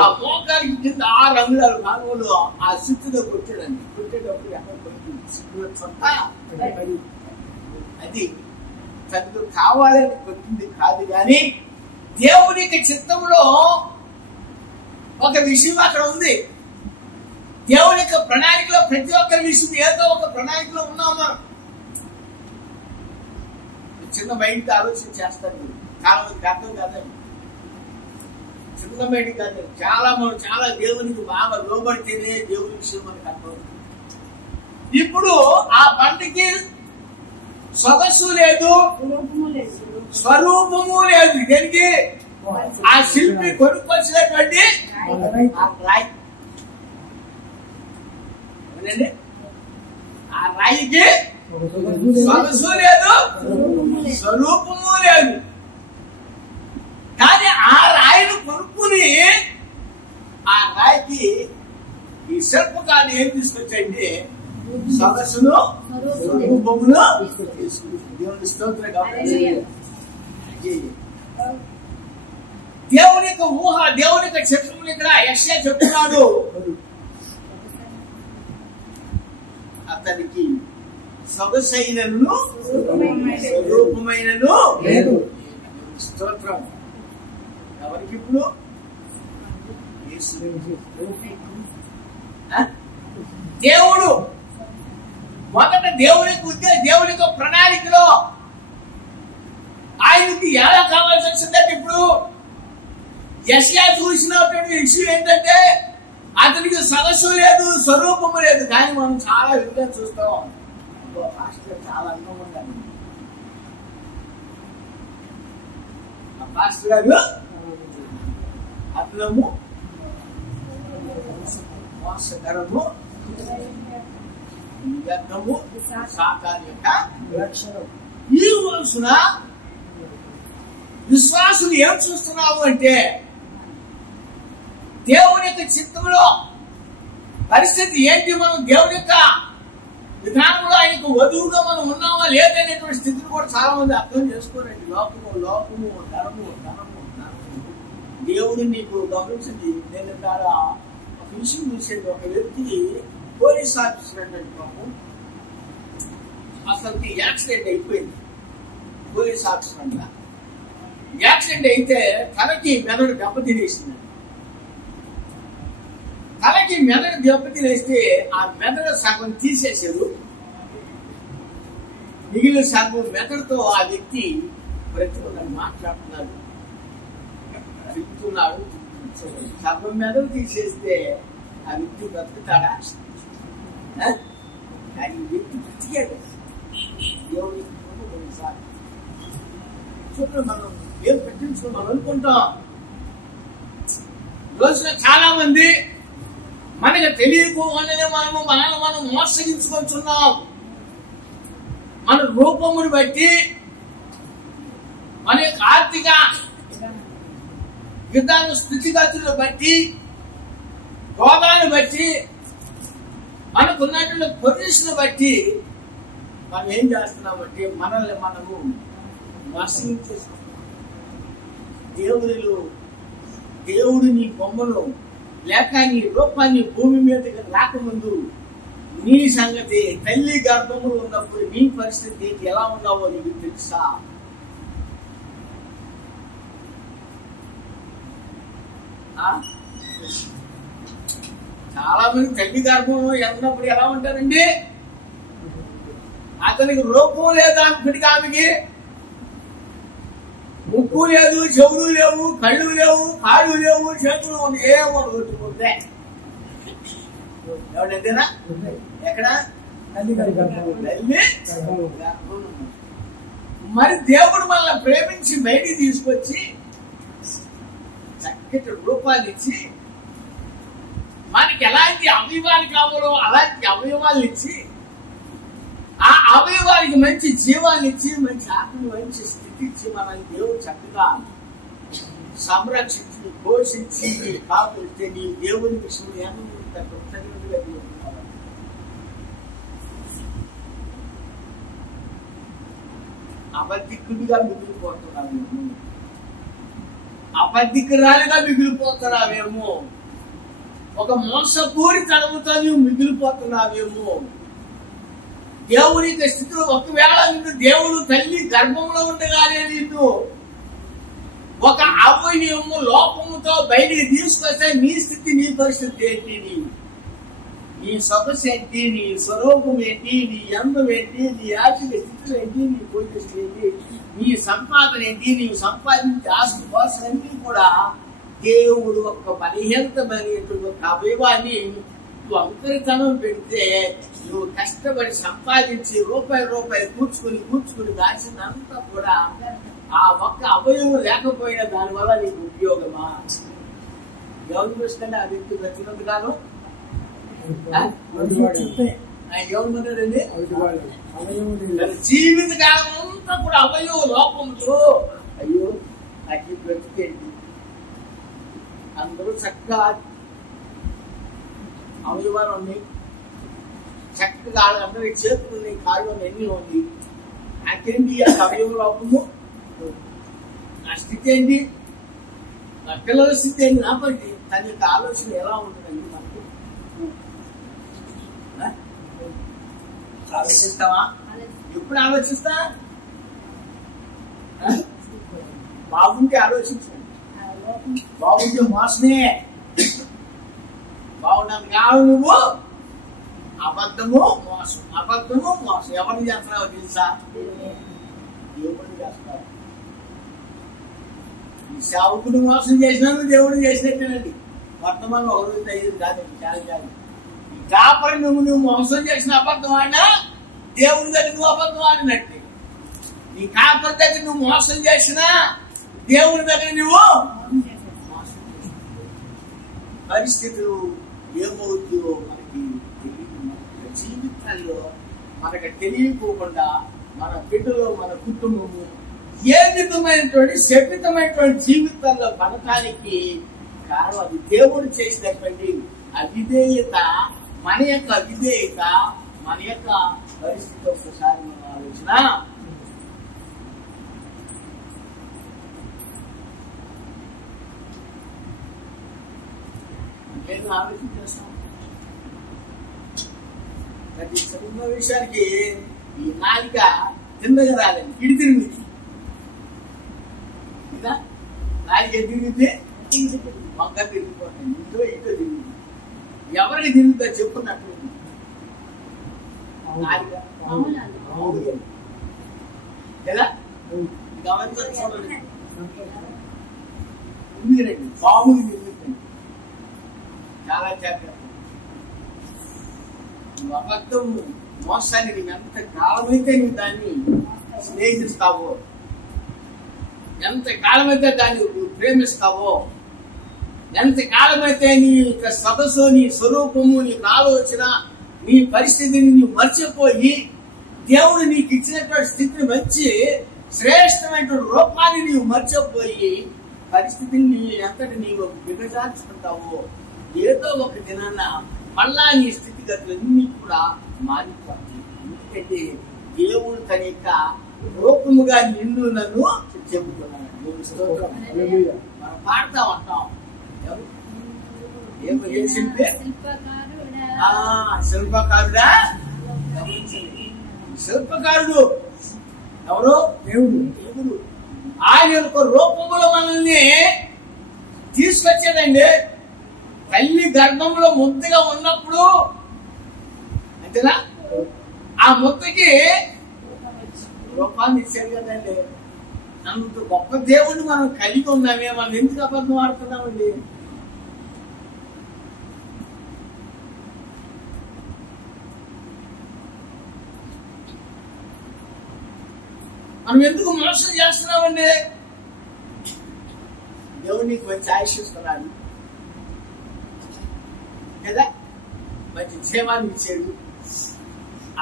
ఆ మోకాలికి కింద 6 అంగుళాల భాగంలో ఆ శుద్ధితో కొట్టాడండి. కొట్టేటప్పుడు ఎక్కడ అది తనకు కావాలని కొట్టింది కాదు, కానీ దేవుని యొక్క చిత్తంలో ఒక విషయం అక్కడ ఉంది. దేవుని యొక్క ప్రణాళికలో ప్రతి ఒక్కరి విషయం ఏదో ఒక ప్రణాళికలో ఉన్నాం మనం. చిన్న మైండ్కి ఆలోచన చేస్తారు మీరు, చాలా మందికి అర్థం కాదండి. చిన్న మైండ్ కాదు, చాలా దేవునికి బాగా లోబడితేనే దేవుని విషయం మనకు అర్థం. ఇప్పుడు ఆ పంటకి సొగసు లేదు, స్వరూపము లేదు. దేనికి? ఆ శిల్పి కొనుక్కొచ్చినటువంటి రాయి. ఆ రాయికి సొగసు లేదు, స్వరూపము లేదు. కానీ ఆ రాయిని కొనుక్కుని ఆ రాయికి ఈ శిల్పకాన్ని ఏం తీసుకొచ్చండి? సొగసును, స్వరూపమును తీసుకుని. దేవుని స్తోత్రం. దేవుని యొక్క ఊహ, దేవుని యొక్క చిత్రములు ఇక్కడ యెషయా చెప్తున్నాడు. అతనికి సొగసైనను స్వరూపమైనను లేదు. స్తోత్రం. ఎవరికి? ఇప్పుడు దేవుడు మొదట దేవునికి దేవుని యొక్క ప్రణాళికలో ఆయనకి ఎలా కావాల్సి వచ్చిందంటే, ఇప్పుడు యెషయా చూసినటువంటి విషయం ఏంటంటే అతనికి సొగసు లేదు, స్వరూపము లేదు. కానీ మనం చాలా విధంగా చూస్తాం. పాస్టర్ చాలా అందంగా ఉండాలి. ఆ పాస్టర్ గారు అందము, మోసకరము, యజ్ఞము, సాతాను యొక్క లక్షణం. ఈ రోజున విశ్వాసులు ఏం చూస్తున్నావు అంటే, దేవుని యొక్క చిత్తంలో పరిస్థితి ఏంటి? మనం దేవుని యొక్క విధానంలో ఆయనకు వధువుగా మనం ఉన్నామా లేదనేటువంటి స్థితిని కూడా చాలా మంది అర్థం చేసుకోరండి. లోకము, ధనము. దేవుని నీకు గమనించింది. నేను ఒక విషయం చూసేది. ఒక వ్యక్తి పోలీస్ ఆఫీసర్ అంటే పాపం అసలుకి యాక్సిడెంట్ అయిపోయింది. పోలీస్ ఆఫీసర్ అంట యాక్సిడెంట్ అయితే తనకి మెదడు దెబ్బతినేసింది. తనకి మెదడు దెబ్బతినేస్తే ఆ మెదడు సగం తీసేశారు. మిగిలిన సగం మెదడుతో ఆ వ్యక్తి ప్రతిపక్షం మాట్లాడుతున్నాడు, తింటున్నాడు. సగం మెదడు తీసేస్తే ఆ వ్యక్తి బ్రతుకుతాడా? కానీ వ్యక్తి బ్రతికాడు. దేవుని చూడండి, మనం ఏం పెట్టించుకున్నాం అనుకుంటాం. రోజున చాలా మంది మనకు తెలియకోగానే మనల్ని మనం మోసగించుకుంటున్నాం. మన రూపమును బట్టి, మన యొక్క ఆర్థిక విధాన స్థితిగతులను బట్టి, హోదాను బట్టి, మనకున్నటువంటి పొజిషన్ బట్టి మనం ఏం చేస్తున్నామంటే మనల్ని మనము మోసగించేస్తున్నాం. దేవుడు నీ బొమ్మను లేక నీ రూపాన్ని భూమి మీదకి రాకముందు నీ సంగతి, తల్లి గర్భములు ఉన్నప్పుడు నీ పరిస్థితి ఎలా ఉన్నావో నీకు తెలుసా? చాలా మంది తల్లి గర్భంలో ఉన్నప్పుడు ఎలా ఉంటారండి? అతనికి రూపం లేదు, అప్పటికి ఆమెకి ముక్కు లేదు, చెవులు లేవు, కళ్ళు లేవు, కాళ్ళు లేవు, చేతులు ఏమో కొట్టుకుంటే ఎవడంతేనా? ఎక్కడ? మరి దేవుడు మనల్ని ప్రేమించి బయటికి తీసుకొచ్చి చక్కటి రూపాన్ని ఇచ్చి మనకి ఎలాంటి అవయవాలు కావాలో అలాంటి అవయవాలు ఇచ్చి ఆ అవయవానికి మంచి జీవాన్ని ఇచ్చి, మంచి ఆత్మని, మంచి స్థితి ఇచ్చి మనల్ని దేవుడు చక్కగా సంరక్షించి, పోషించి కాపులిస్తే నీ దేవుని విషయంలో ఎంత కృతజ్ఞతగా అబద్ధికుడిగా మిగిలిపోతున్నాను. అబద్ధికురాలుగా మిగిలిపోతున్నావేమో, ఒక మోసపూరితనంతో నువ్వు మిగిలిపోతున్నావేమో. దేవుని యొక్క స్థితిలో ఒకవేళ నిన్ను దేవుడు తల్లి గర్భంలో ఉండగానే నిన్ను ఒక అవయవము లోపముతో బయటికి తీసుకొస్తే నీ స్థితి, నీ పరిస్థితి ఏంటి? నీ సొగసు ఏంటి? నీ స్వరూపం ఏంటి? నీ అందం ఏంటి? నీ ఆర్థిక స్థితులు ఏంటి? నీ పొజిషన్ ఏంటి? నీ సంపాదన ఏంటి? నీవు సంపాదించే ఆస్తి కోసం అన్ని కూడా దేవుడు ఒక బలహీనతమైనటువంటి ఒక అవయవాన్ని నువ్వు అంతరితనం పెడితే, నువ్వు కష్టపడి సంపాదించి రూపాయి కూర్చుకుని దాచినంతా కూడా ఆ ఒక్క అవయవం లేకపోయినా దానివల్ల నీకు ఉపయోగమా? ఎవరు చూస్తుంటే ఆ వ్యక్తి ప్రతినంత కాలం ఏమన్నాడండి? జీవిత కాలం అంతా కూడా అవయవ లోపంతో అయ్యో నాకు బ్రతికేంటి. అందరూ చక్కగా అవయవాలు ఉన్నాయి, చక్కగా అందరి చేతులు ఉన్నాయి, కాళ్ళు ఎన్ని ఉంది. నాకేంటి ఆ అవయవ లోపము? నా స్థితి ఏంటి? నా పిల్లల స్థితి ఏంటి? నా పని తన యొక్క ఆలోచన ఎలా ఉంటుందండి? మనకు ఆలోచిస్తావా? ఎప్పుడు ఆలోచిస్తా? బాగుంటే ఆలోచించండి. బాగుంటే మోసమే. బాగున్నది కాదు నువ్వు అబద్ధము మోసం. ఎవరిని చేస్తున్నావో తెలుసా? దేవుడిని చేస్తావు. ఈ సేవకుడు మోసం చేసినా నువ్వు దేవుడు చేసినట్టేనండి. వర్తమానం ఒక రోజు అయ్యేది కాదు, చాలా కాదు. ఈ కాపరి నువ్వు మోసం చేసిన అబద్ధం ఆడినా దేవుడి దగ్గర నువ్వు అబద్ధం ఆడినట్టే. నీ కాపరి దగ్గర నువ్వు మోసం చేసినా దేవుడి దగ్గర నువ్వు పరిస్థితులు ఏమవుతుందో మనకి తెలియదు. మన జీవితాల్లో మనకు తెలియకోకుండా మన బిడ్డలో, మన కుటుంబము ఏ విధమైనటువంటి శపితమైనటువంటి జీవితాల్లో పడటానికి కారణం అది దేవుడు చేసినటువంటి అవిధేయత. మన యొక్క అవిధేయత, మన యొక్క పరిస్థితి ఒకసారి మనం ఆలోచన. నేను ఆలోచన చేస్తాను. ప్రతి చిన్న విషయానికి ఈ నాలిక కిందకి రాలేదు, ఇడి తిరిగింది. ఇంకా నాలిక తిరిగితే మొక్క తిరిగిపోతుంది, ఇటో తిరిగింది. ఎవరికి తిరుగుతా చెప్పున్నట్టు నాలిక కదా గమనించండి. చూడండి, పాములు తిరుగుతుంది. చాలా జాగ్రత్త. నువ్వు అబద్ధం మోసాన్ని నువ్వు ఎంత కాలమైతే నువ్వు దాన్ని స్నేహిస్తావో, ఎంత కాలమైతే దాన్ని నువ్వు ప్రేమిస్తావో, ఎంత కాలమైతే నీ యొక్క సదస్సు, నీ స్వరూపము, నీకు ఆలోచన, నీ పరిస్థితిని నువ్వు మర్చిపోయి దేవుడు నీకు ఇచ్చినటువంటి స్థితిని మంచి శ్రేష్టమైనటువంటి రూపాన్ని నీవు మర్చిపోయి పరిస్థితిని ఎంతటి నీవు దిగజార్చుకుంటావో, ఏదో ఒక దినాన్న మళ్ళా నీ స్థితిగతులన్నీ కూడా మారిపోతాయి. ఎందుకంటే దేవుడు తన యొక్క రూపముగా నిన్ను నన్ను చెబుతున్నాడు. మనం పాడుతా ఉంటాం. శిల్పకారుడా. శిల్పకారుడు ఎవరు? దేవుడు. ఆయన యొక్క రూపంలో మనల్ని తీసుకొచ్చాడండి. తల్లి గర్భంలో ముద్దగా ఉన్నప్పుడు అంతేనా, ఆ ముద్దకి రూపాన్ని ఇచ్చాడు కదండి. అంత గొప్ప దేవుడిని మనం కలిగి ఉన్నామే, మనం ఎందుకు అబద్ధం ఆడుతున్నామండి? మనం ఎందుకు మోసం చేస్తున్నామండి? దేవుడు నీకు మంచి ఆయుష్ ఇస్తున్నాడు కదా, మంచి జీవాన్ని ఇచ్చాడు,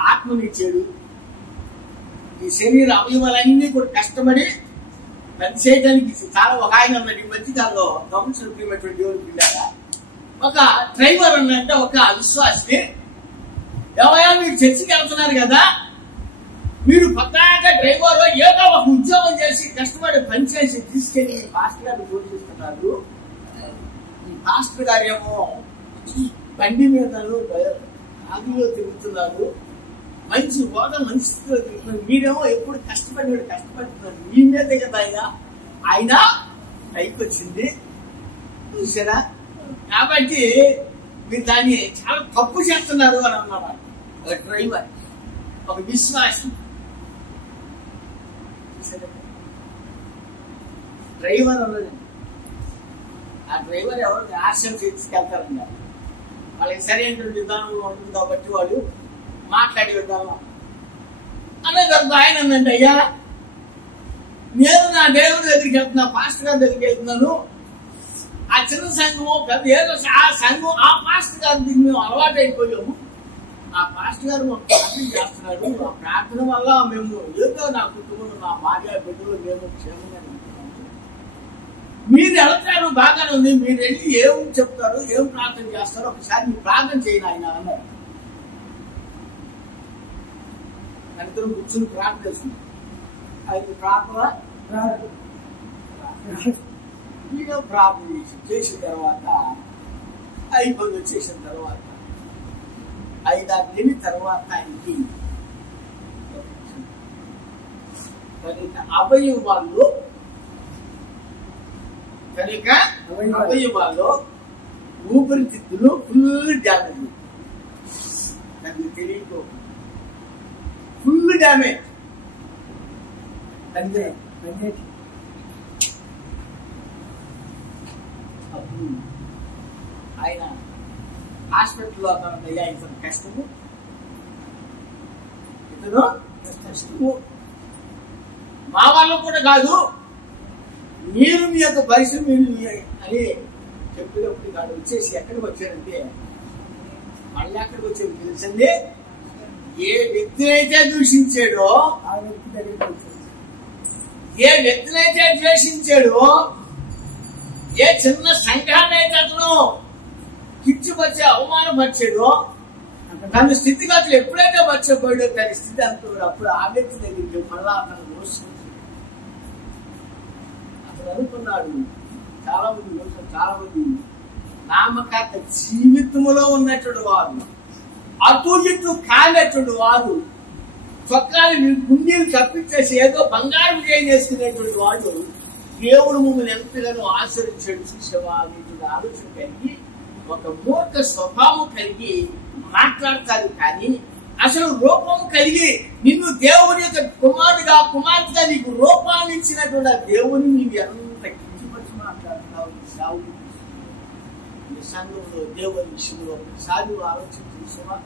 ఆత్మని ఇచ్చాడు. ఈ శరీర అవయవాలన్నీ కూడా కష్టపడి పని చేయడానికి చాలా. ఒక ఆయన అన్నాడు ఈ మధ్యకాలంలో గమనించినటువంటి దేవుడు పిల్లారా, ఒక డ్రైవర్ అన్నట్టు ఒక అవిశ్వాసిని, ఎవరైనా మీరు చర్చికి వెళ్తున్నారు కదా, మీరు పక్కాక లేక డ్రైవర్ ఏదో ఒక ఉద్యోగం చేసి కష్టపడి పనిచేసి తీసుకెళ్లి పాస్టర్ గారిని పోషిస్తున్నారు. ఈ పాస్టర్ గారు ఏమో బండి మీద ఆదిలో తిరుగుతున్నారు, మంచి హోదా మంచి స్థితిలో తిరుగుతున్నారు. మీరేమో ఎప్పుడు కష్టపడుతున్నారు. మీ మీదే కదా ఆయన పైకి వచ్చింది చూసారా. కాబట్టి మీరు దాన్ని చాలా తప్పు చేస్తున్నారు అని అన్నారు. ఒక డ్రైవర్, ఒక విశ్వాసం. డ్రైవర్ అన్నది ఆ డ్రైవర్ ఎవరు ఆశ్రమం తీసుకెళ్తారన్న వాళ్ళకి సరైనటువంటి విధానంలో ఉంటుంది కాబట్టి వాళ్ళు మాట్లాడే విధానం అనేది ఆయన అన్నండి, అయ్యా నేను నా దేవుడి దగ్గరికి వెళ్తున్నా, పాస్టర్ గారి దగ్గరికి వెళ్తున్నాను. ఆ చిన్న సంఘము పెద్ద ఏదో ఆ సంఘం ఆ పాస్టర్ గారి మేము అలవాటు అయిపోయాము. ఆ పాస్టర్ గారు మాకు ప్రార్థన చేస్తున్నాడు. ఆ ప్రార్థన వల్ల మేము ఏదో నా కుటుంబం, నా భార్య, బిడ్డలు మేము క్షేమంగా ఉంటున్నాము. మీరు వెళ్తారు బాగానే ఉంది, మీరు వెళ్ళి ఏం చెప్తారు, ఏం ప్రార్థన చేస్తారో ఒకసారి మీరు ప్రార్థన చేయను ఆయన అన్నారు. అందరూ కూర్చుని ప్రార్థన చేస్తున్నారు. అది ప్రార్థన చేసిన తర్వాత అయిపోయి వచ్చేసిన తర్వాత 5-6 నెలల తర్వాత ఆయనకి అవయవాల్లో ఊపిరితిత్తులు ఫుల్ డ్యామేజ్, దానికి తెలియకో ఫుల్ డ్యామేజ్. అప్పుడు ఆయన హాస్పిటల్లో అయ్యా ఇతను కష్టము మా వాళ్ళు కూడా కాదు, మీరు మీ యొక్క పరిస్థితి అని చెప్పినప్పుడు కాదు వచ్చేసి ఎక్కడికి వచ్చారంటే మళ్ళీ ఎక్కడికి వచ్చేది తెలిసింది. ఏ వ్యక్తినైతే దూషించాడో ఏ చిన్న సంఘాన్ని అయితే అతను కిచ్చిపరిచి అవమానపరిచాడో తన స్థితిగతులు ఎప్పుడైతే మర్చిపోయాడో తన స్థితి అంటున్నాడు. అప్పుడు ఆ వ్యక్తి దగ్గరికి మళ్ళా అతను మోసుకుంటాడు. అతను అనుకున్నాడు, చాలా మంది నామకార్థ జీవితంలో ఉన్నటువంటి వారు, అటు ఇటు కానటువంటి వారు, చొక్కాలు గుండీలు కప్పించేసి ఏదో బంగారం చేసుకునేటువంటి వాడు దేవుడు మమ్మల్ని ఎంతగానో ఆచరించాడు చూసేవా వీటి ఆలోచన కలిగి ఒక మూర్ఖ స్వభావం కలిగి మాట్లాడతారు. కానీ అసలు రూపం కలిగి నిన్ను దేవుని యొక్క కుమార్తెగా నీకు రూపాన్ని ఇచ్చినటువంటి ఆ దేవుని నీవు ఎంత కించిపరిచి మాట్లాడుతున్నావు. నీ సంఘంలో దేవుని విషయంలో ఒకసారి ఆలోచన చూసావా?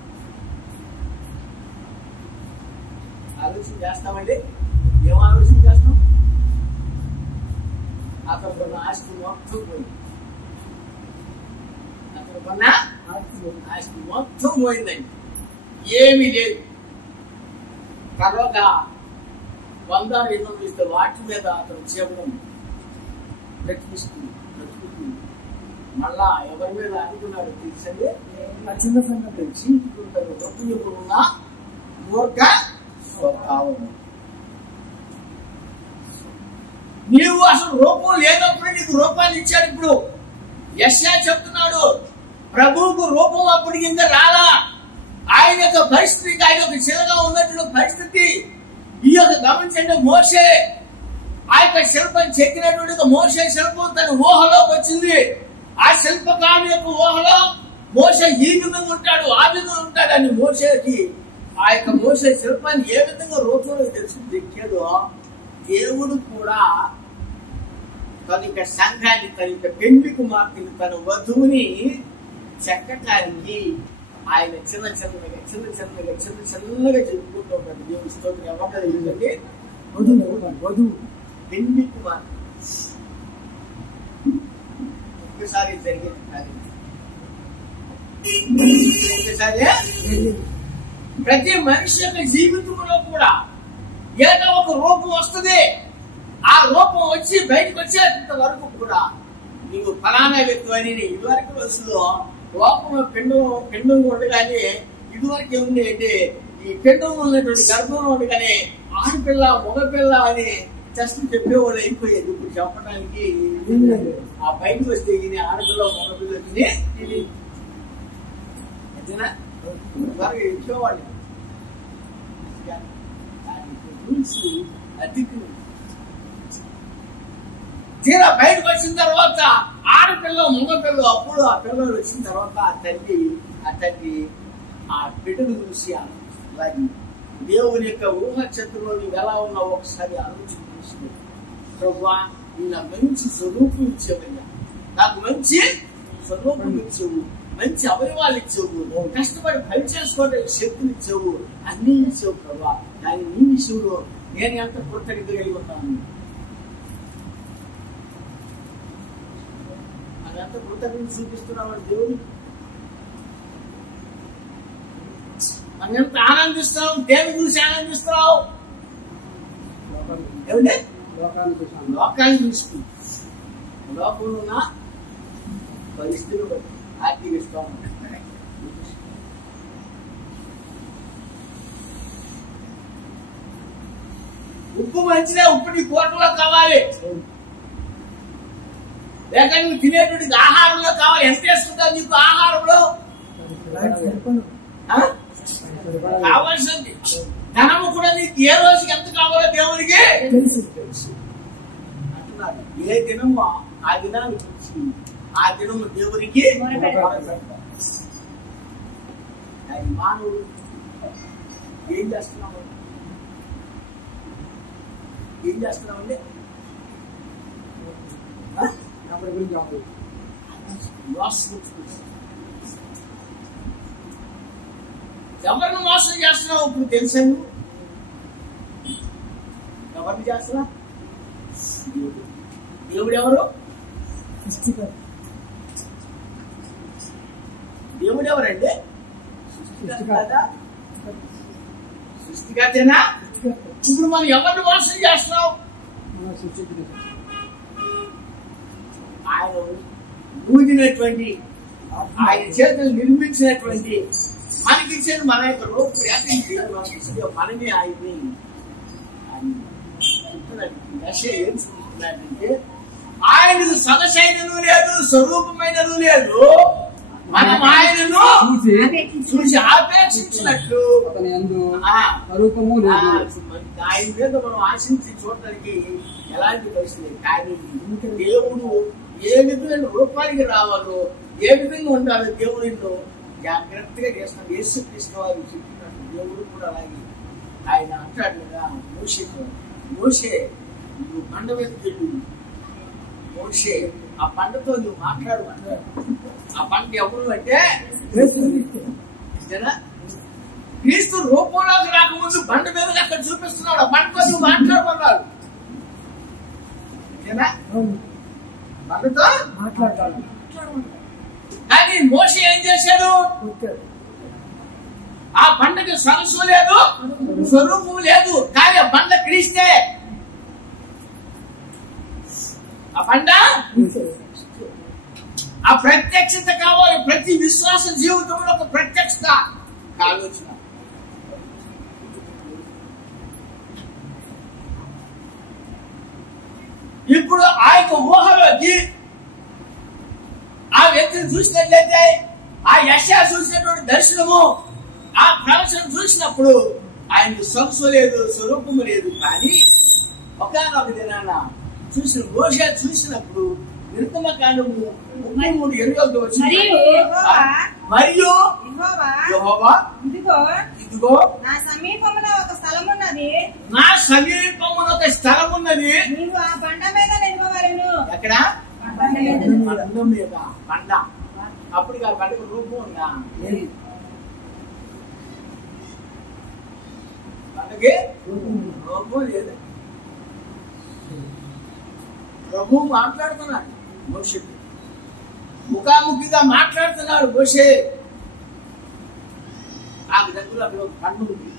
ఆలోచన చేస్తామండి. ఏం ఆలోచన చేస్తాం? అతను కొన్న ఆస్తి మొత్తం పోయింది. అతను కొన్న ఆస్తి మొత్తం పోయిందండి. ఏమీ లేదు. తర్వాత 100-200 ఇస్తే వాటి మీద అతను చేయడం బ్రతుకుతుంది. మళ్ళా ఎవరి మీద అనుకున్నాడు తెలుసండి? చిన్న సంగతి చీటుకుంటారు. రొట్టు ఉన్న మూర్ఖ స్వభావం. నీవు అసలు రూపం లేనప్పుడు నీకు రూపాన్ని ఇచ్చాడు. ఇప్పుడు యెషయా చెప్తున్నాడు, ప్రభువుకు రూపం అప్పటికి ఇంకా రాలా. ఆయన యొక్క పరిస్థితి, ఆయన యొక్క శిలగా ఉన్నటువంటి పరిస్థితి ఈ యొక్క గమనించండి. మోషే ఆ యొక్క శిల్పం చెక్కినటువంటి మోషే శిల్పం తన ఊహలోకి వచ్చింది. ఆ శిల్పకారుని యొక్క ఊహలో మోషే ఈ విధంగా ఉంటాడు, ఆ విధంగా ఉంటాడు అని మోషేకి ఆ యొక్క మోషే శిల్పాన్ని ఏ విధంగా రూపంలో తెలుసుకుని ఎక్కాడో దేవుడు కూడా తన యొక్క సంఘాన్ని, తన యొక్క పెండ్లి కుమార్తెని, తన వధువుని చెక్కటానికి ఆయన చిన్న చిన్నగా చెప్పుకుంటూ ఉంటాడు. దేవుడి స్తోత్రం. ఎవరు తెలియదండి? వధువు పెండ్లి కుమార్తె. ఒక్కసారి జరిగేది కాదు. ఒక్కసారి ప్రతి మనిషి యొక్క జీవితంలో కూడా ఏదో ఒక రూపం వస్తుంది. ఆ రూపం వచ్చి బయటకు వచ్చేంత వరకు కూడా నీవు ఫలానా వ్యక్తి అని ఇదివరకు రోజుల్లో లోపల పిండం ఉండగానే ఇదివరకు ఏముంది అంటే ఈ పిండం ఉన్నటువంటి గర్భంలో ఉండగానే ఆడపిల్ల మగపిల్ల అని జస్ట్ చెప్పేవాళ్ళు అయిపోయేది. ఇప్పుడు చెప్పడానికి ఆ బయటకు వస్తే ఈయన ఆడపిల్ల మగపిల్ల తిని అంతేనా త్వరగా ఇచ్చేవాళ్ళు. రూల్స్ అధికం తీరా బయటకు వచ్చిన తర్వాత ఆడపిల్ల మగపిల్ల అప్పుడు ఆ పిల్లలు వచ్చిన తర్వాత ఆ తల్లి ఆ బిడ్డను చూసి అలాగే దేవుని యొక్క ఊహచంద్రంలో నీవు ఎలా ఉన్నావు ఒకసారి ఆలోచన చేసి ప్రభువా నిన్న మంచి స్వరూపం ఇచ్చావయ్యా, నాకు మంచి స్వరూపం ఇచ్చావు, మంచి అవయవాలు ఇచ్చావు, కష్టపడి పని చేసుకోవడానికి శక్తులు ఇచ్చావు, అన్ని ఇచ్చావు ప్రభువా. కానీ నీ విషయంలో నేను ఎంత కృతజ్ఞత కలిగి ఉన్నాను, అదంతా కృతజ్ఞత చూపిస్తున్నావు దేవుడు. మనం ఎంత ఆనందిస్తున్నావు, దేని చూసి ఆనందిస్తున్నావు ఏమంటే లోకాన్ని చూసుకుంటాం. లోకంలో ఉన్న పరిస్థితులు బట్టి ఆర్థిక ఇస్తాం. ఉప్పు మంచిదే, ఉప్పు నీ కోటలో కావాలి, లేక నువ్వు తినేటువంటి ఆహారంలో కావాలి. ఎంత వేసుకుంటావు నీకు ఆహారంలో కావాల్సింది. ధనము కూడా నీకు ఏ రోజుకి ఎంత కావాలో దేవునికి అంటున్నాడు. ఏ దినము ఆ దినాన్ని చూసి ఆ దినము దేవునికి మానవుడు ఏం చేస్తున్నామండి ఎవరిని మోసం చేస్తున్నావు ఇప్పుడు తెలుసాను. ఎవరిని చేస్తున్నా? దేవుడు ఎవరు? దేవుడు ఎవరండి? సృష్టికర్తేనా? ఇప్పుడు మనం ఎవరిని మోసం చేస్తున్నావు? ఆయన ఊదినటువంటి ఆయన చేతులు నిర్మించినటువంటి మనకి ఇచ్చేది మన యొక్క రూపు మనమే ఆయన్ని ఏం చూస్తున్నాడంటే ఆయనకు సదశైనను లేదు, స్వరూపమైనను లేదు. మనం ఆయనను చూసి ఆపేక్షించినట్లు ఆయన మీద మనం ఆశించి చూడటానికి ఎలాంటి పరిస్థితి. కానీ దేవుడు ఏ విధమైన రూపానికి రావాలో, ఏ విధంగా ఉండాలో దేవుడిలో జాగ్రత్తగా చేస్తాం. యేసుక్రీస్తు వారు చెప్పినట్టు దేవుడు కూడా అలాగే ఆయన అంటాడు కదా మోషే నువ్వు పండ మీదకి వెళ్ళు, మోషే ఆ పంటతో నువ్వు మాట్లాడు అంటాడు. ఆ పంట ఎవరు అంటే క్రీస్తు రూపంలోకి రాకముందు బండ మీద అక్కడ చూపిస్తున్నాడు. ఆ పంటతో నువ్వు మాట్లాడమన్నాడు. బండతో మాట్లాడతాడు. కానీ మోషే ఏం చేశాడు? ఆ బండకి సరస్సు లేదు, స్వరూపం లేదు. కానీ ఆ బండ క్రీస్తే. ఆ బండ ఆ ప్రత్యక్షత కావాలి. ప్రతి విశ్వాస జీవితంలో ఒక ప్రత్యక్షత ఆలోచన. ఇప్పుడు ఆ యొక్క ఊహలోకి ఆ వ్యక్తిని చూసినట్లయితే, ఆ యెషయా చూసినటువంటి దర్శనము, ఆ ప్రవచనం చూసినప్పుడు ఆయనకు సొగసు లేదు, స్వరూపము లేదు. కానీ ఒకనొక దినాన చూసిన మోషే చూసినప్పుడు నిర్గమకాండము 33:7 వచ్చింది. మరియు యెహోవా ఇదిగో నా సమీపమున ఒక స్థలమున్నది, నీవు ఆ బండ మీద నిలవవలెను. ఎక్కడ? బండ మీద. బండ అప్పుడు ఆ బండకు రూపం ఉందా? బండకి రూపం లేదు. ప్రభు మాట్లాడుతున్నాడు మోషేతో, ముఖాముఖిగా మాట్లాడుతున్నాడు. మోషే ఆ దగ్గర అక్కడ ఒక పండు ఉంది.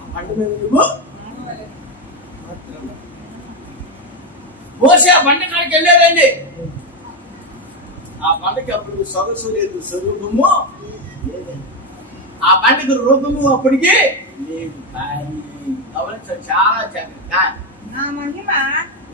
ఆ పండు మీద నువ్వు మోషే ఆ బండ కాడికి వెళ్ళాడండి. ఆ బండకి అప్పుడు సొగసు లేదు, స్వరూపము లేదండి. ఆ బండకి రూపము అప్పటికి లేదు. కానీ గమనించండి చాలా జాగ్రత్త. నా మహిమ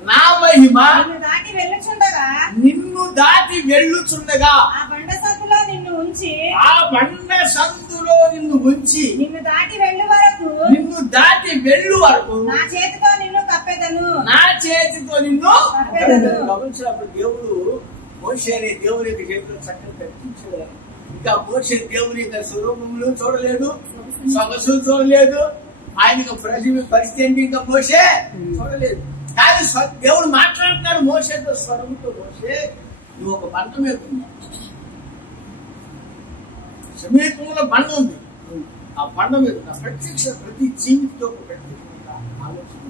నా మహిమ నిన్ను దాటి వెళ్ళుచుండగా నిన్ను దాటి వెళ్ళుచుండగా ఆ బండ సందులో నిన్ను ఉంచి ఆ బండ సందులో నిన్ను ఉంచి నిన్ను దాటి వెళ్ళు వరకు నిన్ను దాటి వెళ్ళు వరకు నా చేతితో నిన్ను కప్పెదను. నా చేతితో నిన్ను కప్పెదను. గమనించినప్పుడు దేవుడు మోషే అనే దేవుని యొక్క చేతిలో చక్కగా కట్టించాడు. ఇంకా మోషే దేవుని యొక్క స్వరూపములు చూడలేదు, సొగసు చూడలేదు, ఆయనకు పరిస్థితి ఏంటి ఇంకా మోషే చూడలేదు. కానీ దేవుడు మాట్లాడుతున్నాడు మోషేతో, స్వరముతో, మోషే నువ్వు ఒక బండ మీద ఉన్నావు, సమీపంలో బండ ఉంది, ఆ బండ మీద ప్రత్యక్ష ప్రతి జీవితంతో ప్రత్యేకంగా ఆలోచన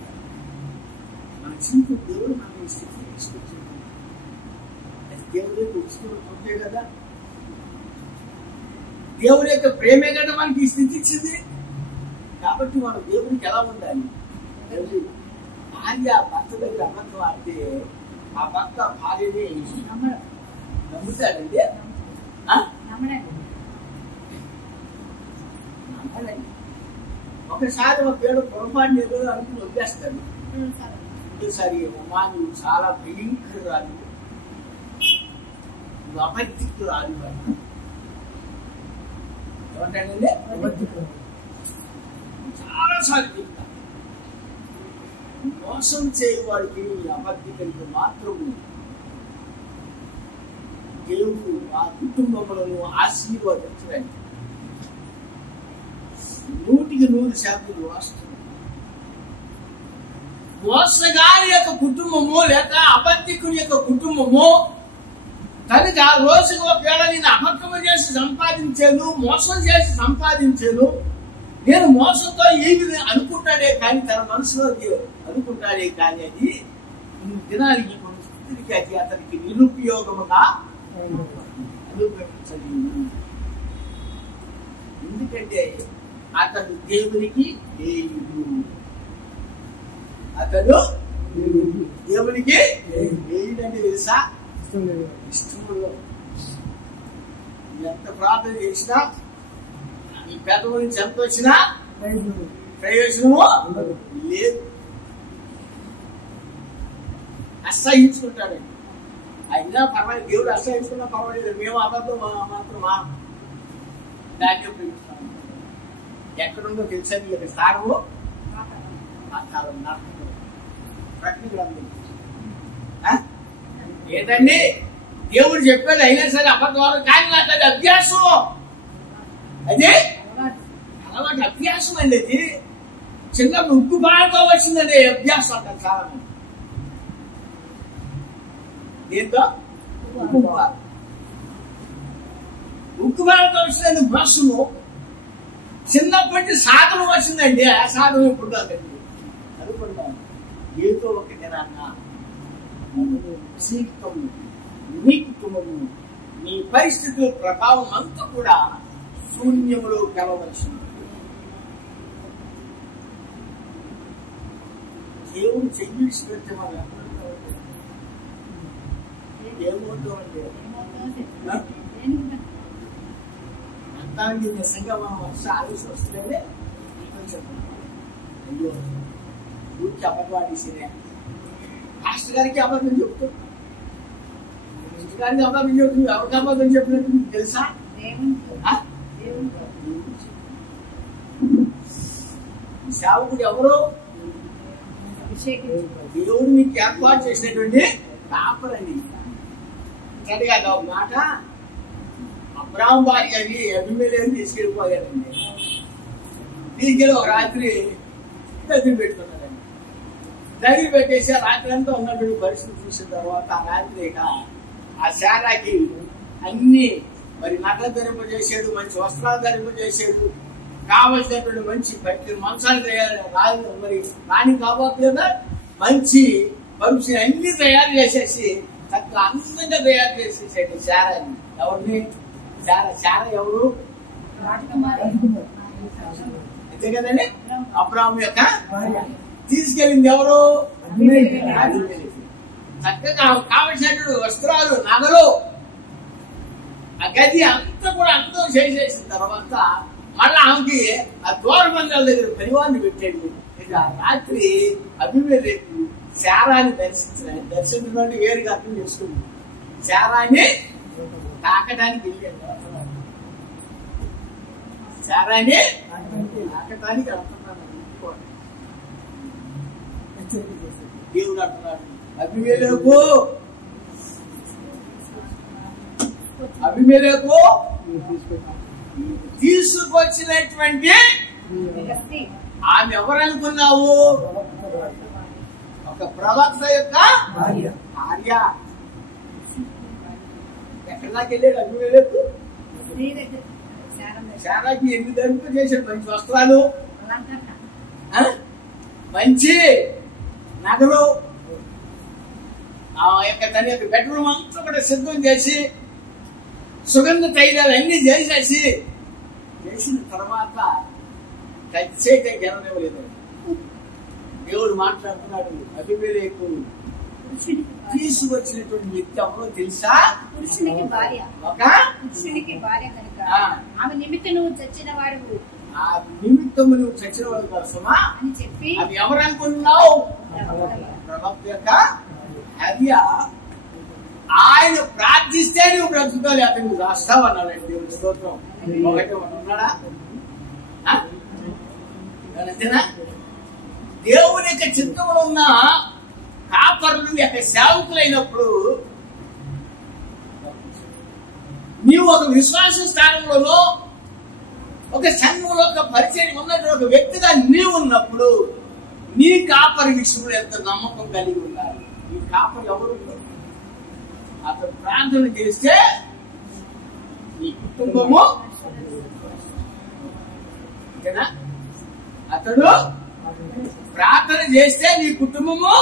మన జీవితం దేవుడు మన స్థితిని తీసుకొచ్చింది. అది దేవుడి యొక్క ఉచితే కదా, దేవుడి యొక్క ప్రేమే కదా మనకి ఈ స్థితి ఇచ్చింది. కాబట్టి మనం దేవుడికి ఎలా ఉండాలి? భార్య భర్త దగ్గర అబద్ధం ఆడితే ఆ భర్త భార్యని నమ్ముతాడండి. ఒకసారి ఒక పేరు పొరపాటు ఏదో అనుకుని వదిలేస్తాడు. ఇంకోసారి అమ్మా నువ్వు చాలా భయంకరాలు, నువ్వు అబద్ధికురాలు ఏమంటాడండి? చాలా సార్లు చెప్తాను, మోసం చేయవాడికి అబద్ధికుడికి మాత్రము దేవుడు ఆ కుటుంబములను ఆశీర్వదించడానికి 100% వాస్తవం. మోసగారి యొక్క కుటుంబము లేక అబద్ధికుడి యొక్క కుటుంబము కనుక రోజుకు ఒకవేళ నేను అబద్ధము చేసి సంపాదించాను, మోసం చేసి సంపాదించాను, నేను మోసంతో ఏమి అనుకుంటాడే కానీ తన మనసులో అనుకుంటాడే కానీ అది దినానికి కొన్ని స్థితికి అది అతనికి నిరుపయోగముగా అనుభవించలేదు. ఎందుకంటే అతడు దేవునికి దేవుడు, అతడు దేవునికి దేవుడంటే తెలుసా? ఇష్టంలో ఎంత ప్రార్థన చేసినా ఈ పెద్ద నుంచి ఎంత వచ్చినా ప్రయోజనము లేదు. అసహించుకుంటాడండి. అయినా పర్వాలేదు, దేవుడు అసహించుకున్నా పర్వాలేదు, మేము అబద్ధం మాత్రం దాన్ని ఉపయోగిస్తాం. ఎక్కడుందో తెలుసా మీకు స్థానము? ప్రకటన ఏంటండి? దేవుడు చెప్పేది అయినా సరే అబద్ధం, కానీ నాకు అది అభ్యాసం, అదే అలవాటు, అభ్యాసం అండి. అది చిన్నప్పుడు ఉప్పు బాగా వచ్చిందండి అభ్యాసం అంటారు చాలా మంది. దీంతో ఉక్కు బాగా వచ్చిందండి మోసము. చిన్నప్పటి సాధన వచ్చిందండి, ఆ సాధన ఇప్పుడు కాదండి. అనుకుంటాను ఏదో ఒక దినాన్న జీవితము, నీ కుటుంబము, నీ పరిస్థితుల ప్రభావం అంతా కూడా శూన్యములో కలవలసింది. దేవుడు చెయ్యి పెడితే మనం ఏమవుతామంటే అంతా నిజంగా మనం వస్తే ఆలోచన వస్తుందంటే అయ్యో ఊరికి అబద్ధం ఆడేసినే, మాస్టర్ గారికి అబద్ధం చెప్తాం, మిస్టర్ గారికి అబద్ధం చెప్తుంది, ఎవరికి అబద్ధం చెప్పినట్టు మీకు తెలుసా? సేవకుడు ఎవరు? దేవుడు మీకు ఏర్పాటు చేసినటువంటి కాపరండి. సరిగా ఒక మాట, అబ్రాహం భార్య అని అభిమేలేని తీసుకెళ్ళిపోయారండి. తీసుకెళ్ళి ఒక రాత్రి దగ్గర పెట్టుకున్నారండి. దగ్గర పెట్టేసి రాత్రి అంతా ఉన్నటువంటి పరిస్థితి చూసిన తర్వాత ఆ రాత్రి ఆ శారాకి అన్ని మరి నగలు ధరింపజేసాడు, మంచి వస్త్రాలు ధరింపజేసాడు, కావలసినటువంటి మంచి పట్టి మంచాలు తయారు, మరి రాణి కావట్లేదా మంచి పరుపు అన్ని తయారు చేసేసి చక్కగా అందంగా తయారు చేసేసాడు శారాని. ఎవరిని? శార ఎవరు? అంతే కదండి. అబ్రాహం యొక్క తీసుకెళ్ళింది ఎవరు? చక్కగా కావలసినటువంటి వస్త్రాలు, నగలు, ఆ గది అంతా కూడా అందం చేసేసిన తర్వాత మళ్ళా ఆమెకి ఆ దూరబంధాల దగ్గర పరివాన్ని పెట్టాడు. ఇక ఆ రాత్రి అభిమేలెకు శారాన్ని దర్శించడం వేరుగా అర్థం చేసుకుంది. శారాన్ని తాకడానికి వెళ్ళాడు. శారాన్ని తాకడానికి అంటున్నాడు. దేవుడు అంటున్నాడు, అభిమేలెకు తీసుకొచ్చినటువంటి ఆమె ఎవరనుకున్నావు? ఒక ప్రవక్త యొక్క భార్య. ఎక్కడి దాకా వెళ్ళాడు అభిమేలెకు? శారాకి ఎన్ని ధరింపు చేశాడు? మంచి వస్త్రాలు, మంచి నగలు, ఆ యొక్క తన యొక్క బెడ్రూమ్ అంతా కూడా సిద్ధం చేసి సుగంధ తైలాలు అన్ని చేసేసి చేసిన తర్వాత టచ్ అయితే జననివ్వలేదు. దేవుడు మాట్లాడుతున్నాడు, అభిమేలెకు తీసుకొచ్చినటువంటి వ్యక్తి ఎవరో తెలుసా? పురుషునికి భార్య. ఒక పురుషునికి భార్య కనుక ఆమె నిమిత్తం నువ్వు చచ్చిన వాడు, ఆ నిమిత్తము నువ్వు చచ్చిన వాడు కోసమా అని చెప్పి అది ఎవరు అనుకున్నావు? ప్రవక్త యొక్క భార్య. ఆయన ప్రార్థిస్తే నువ్వు బ్రతుకుతావు, అతను నువ్వు రాస్తావు అన్నాడు దేవుడి స్తోత్రం. ఒకటే ఉన్నాడా? అంతేనా? దేవుని యొక్క చిత్తంలో ఉన్న కాపరులు యొక్క సేవకులైనప్పుడు నీవు ఒక విశ్వాస స్థానంలోనో ఒక సంఘంలో ఒక పరిచయం ఉన్నటువంటి ఒక వ్యక్తిగా నీవు ఉన్నప్పుడు నీ కాపరి విషయంలో ఎంత నమ్మకం కలిగి ఉండాలి. ఈ కాపరి ఎవరు? అతను ప్రార్థన చేస్తే నీ కుటుంబము, అతడు ప్రార్థన చేస్తే నీ కుటుంబము,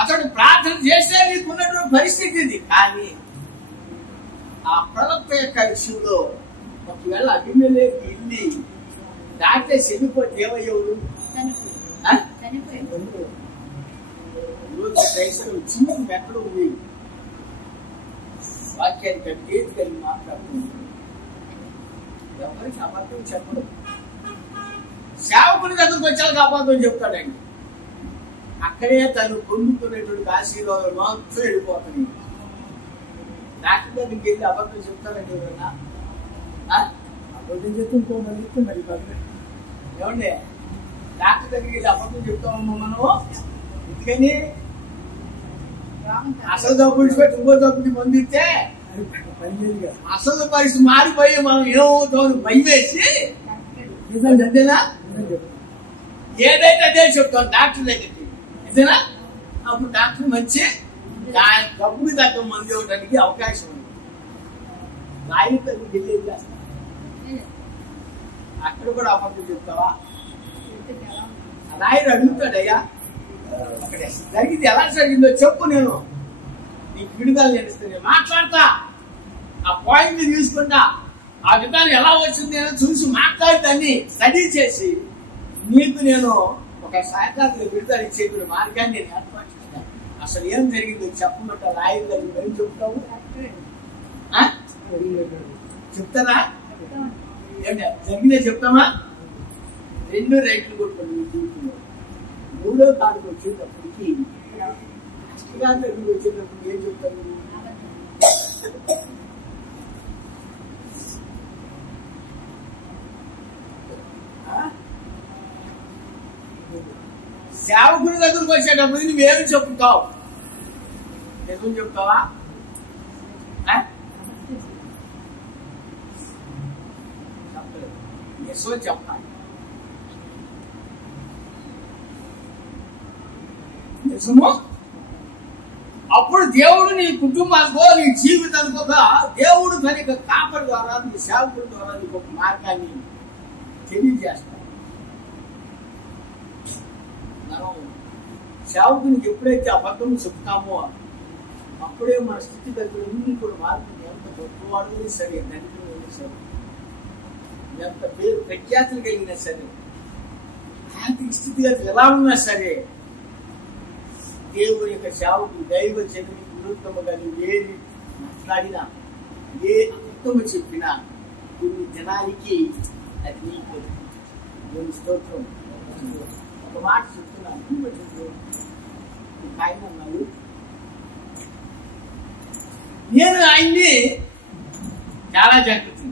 అతడు ప్రార్థన చేస్తే నీకున్నటువంటి పరిస్థితి ఇది. కానీ ఆ ప్రవక్త యొక్క విషయంలో ఒకవేళ అభిమేలెకు వెళ్ళి దాంట్లో చెల్లిపోతే ఏమయ్యేవాడు? ఈరోజు క్రైస్తవులు చిన్న ఎక్కడ ఉంది వాక్యాన్ని కలిగి మాట్లాడుతుంది. ఎవరికి అబద్ధం చెప్పడు. సేవకుని దగ్గరకు వచ్చాక అబద్ధం చెప్తాడండి. అక్కడే తను పొందుతున్నటువంటి ఆశీర్వాదం మొత్తం వెళ్ళిపోతాయి. డాక్టర్ దగ్గరికి వెళ్ళి అబద్ధం చెప్తారండి ఎవరన్నా? అబద్ధం చెప్తే మరి ఏమండి డాక్టర్ దగ్గరికి వెళ్ళి అబద్ధం చెప్తామమ్మా మనము? ఎందుకని? అసలు డబ్బు విడిచిపెట్టి ఇంకో డబ్బుకి పొందితే అసలు పరిస్థితి మారిపోయి మనం ఏమవుతాం భయం వేసి అంతేనా? ఏదైతే అదే చెప్తాం డాక్టర్ దగ్గరికి, అంతేనా? అప్పుడు డాక్టర్ మంచి డబ్బుకి తగ్గ మంది ఇవ్వడానికి అవకాశం ఉంది. లాయర్ దగ్గరికి వెళ్ళి ఏం చేస్తా? అక్కడ కూడా అబద్ధం చెప్తావా? లాయర్ అడుగుతాడయ్యా అక్కడ జరిగింది ఎలా జరిగిందో చెప్పు, నేను నీకు విడుదల చేస్తాను, మాట్లాడతా, ఆ పాయింట్ తీసుకుంటా, ఆ విధానం ఎలా వచ్చింది అని చూసి మాట్లాడతాన్ని స్టడీ చేసి నీకు నేను ఒక సాయంత్రానికి విడుదల ఇచ్చే మార్గాన్ని నేను ఏర్పాటు చేస్తాను. అసలు ఏం జరిగిందో చెప్పమంటా లాయర్ దగ్గర ఏం చెప్తావు? చెప్తారా? ఏంటంటే జరిగిందే చెప్తామా? 2 రేట్లు కొట్టుకోండి. 3వ తారీఖు వచ్చేటప్పటికి వచ్చేటప్పుడు ఏం చెప్తారు? సేవకుని దగ్గరకు వచ్చేటప్పుడు నువ్వేమి చెప్తావు? నిజం చెప్తావా? నిజం చెప్పాలి. నిజము. అప్పుడు దేవుడు నీ కుటుంబానికో నీ జీవితానికో దేవుడు తన యొక్క కాపరి ద్వారా నీ సేవకుల ద్వారా నీకు ఒక మార్గాన్ని తెలియజేస్తాడు. మనం సేవకునికి ఎప్పుడైతే అబద్ధం చెప్తామో అప్పుడే మన స్థితిగతులన్నీ కూడా మార్పుని ఎంత గొప్పవాడు సరే, నడిపిన సరే, ఎంత పేరు ప్రఖ్యాతులు కలిగినా సరే, ఆర్థిక స్థితిగతులు ఎలా ఉన్నా సరే, దేవుని యొక్క సేవకు దైవ జనునికి విరుద్ధముగా నువ్వు ఏది మాట్లాడినా, ఏ అబద్ధము చెప్పినా కొన్ని జనానికి అది నీకు నేను స్తోత్రం. ఒక మాట చెప్తున్నాను. ఆయన అన్నాడు, నేను ఆయన్ని చాలా జాగ్రత్త,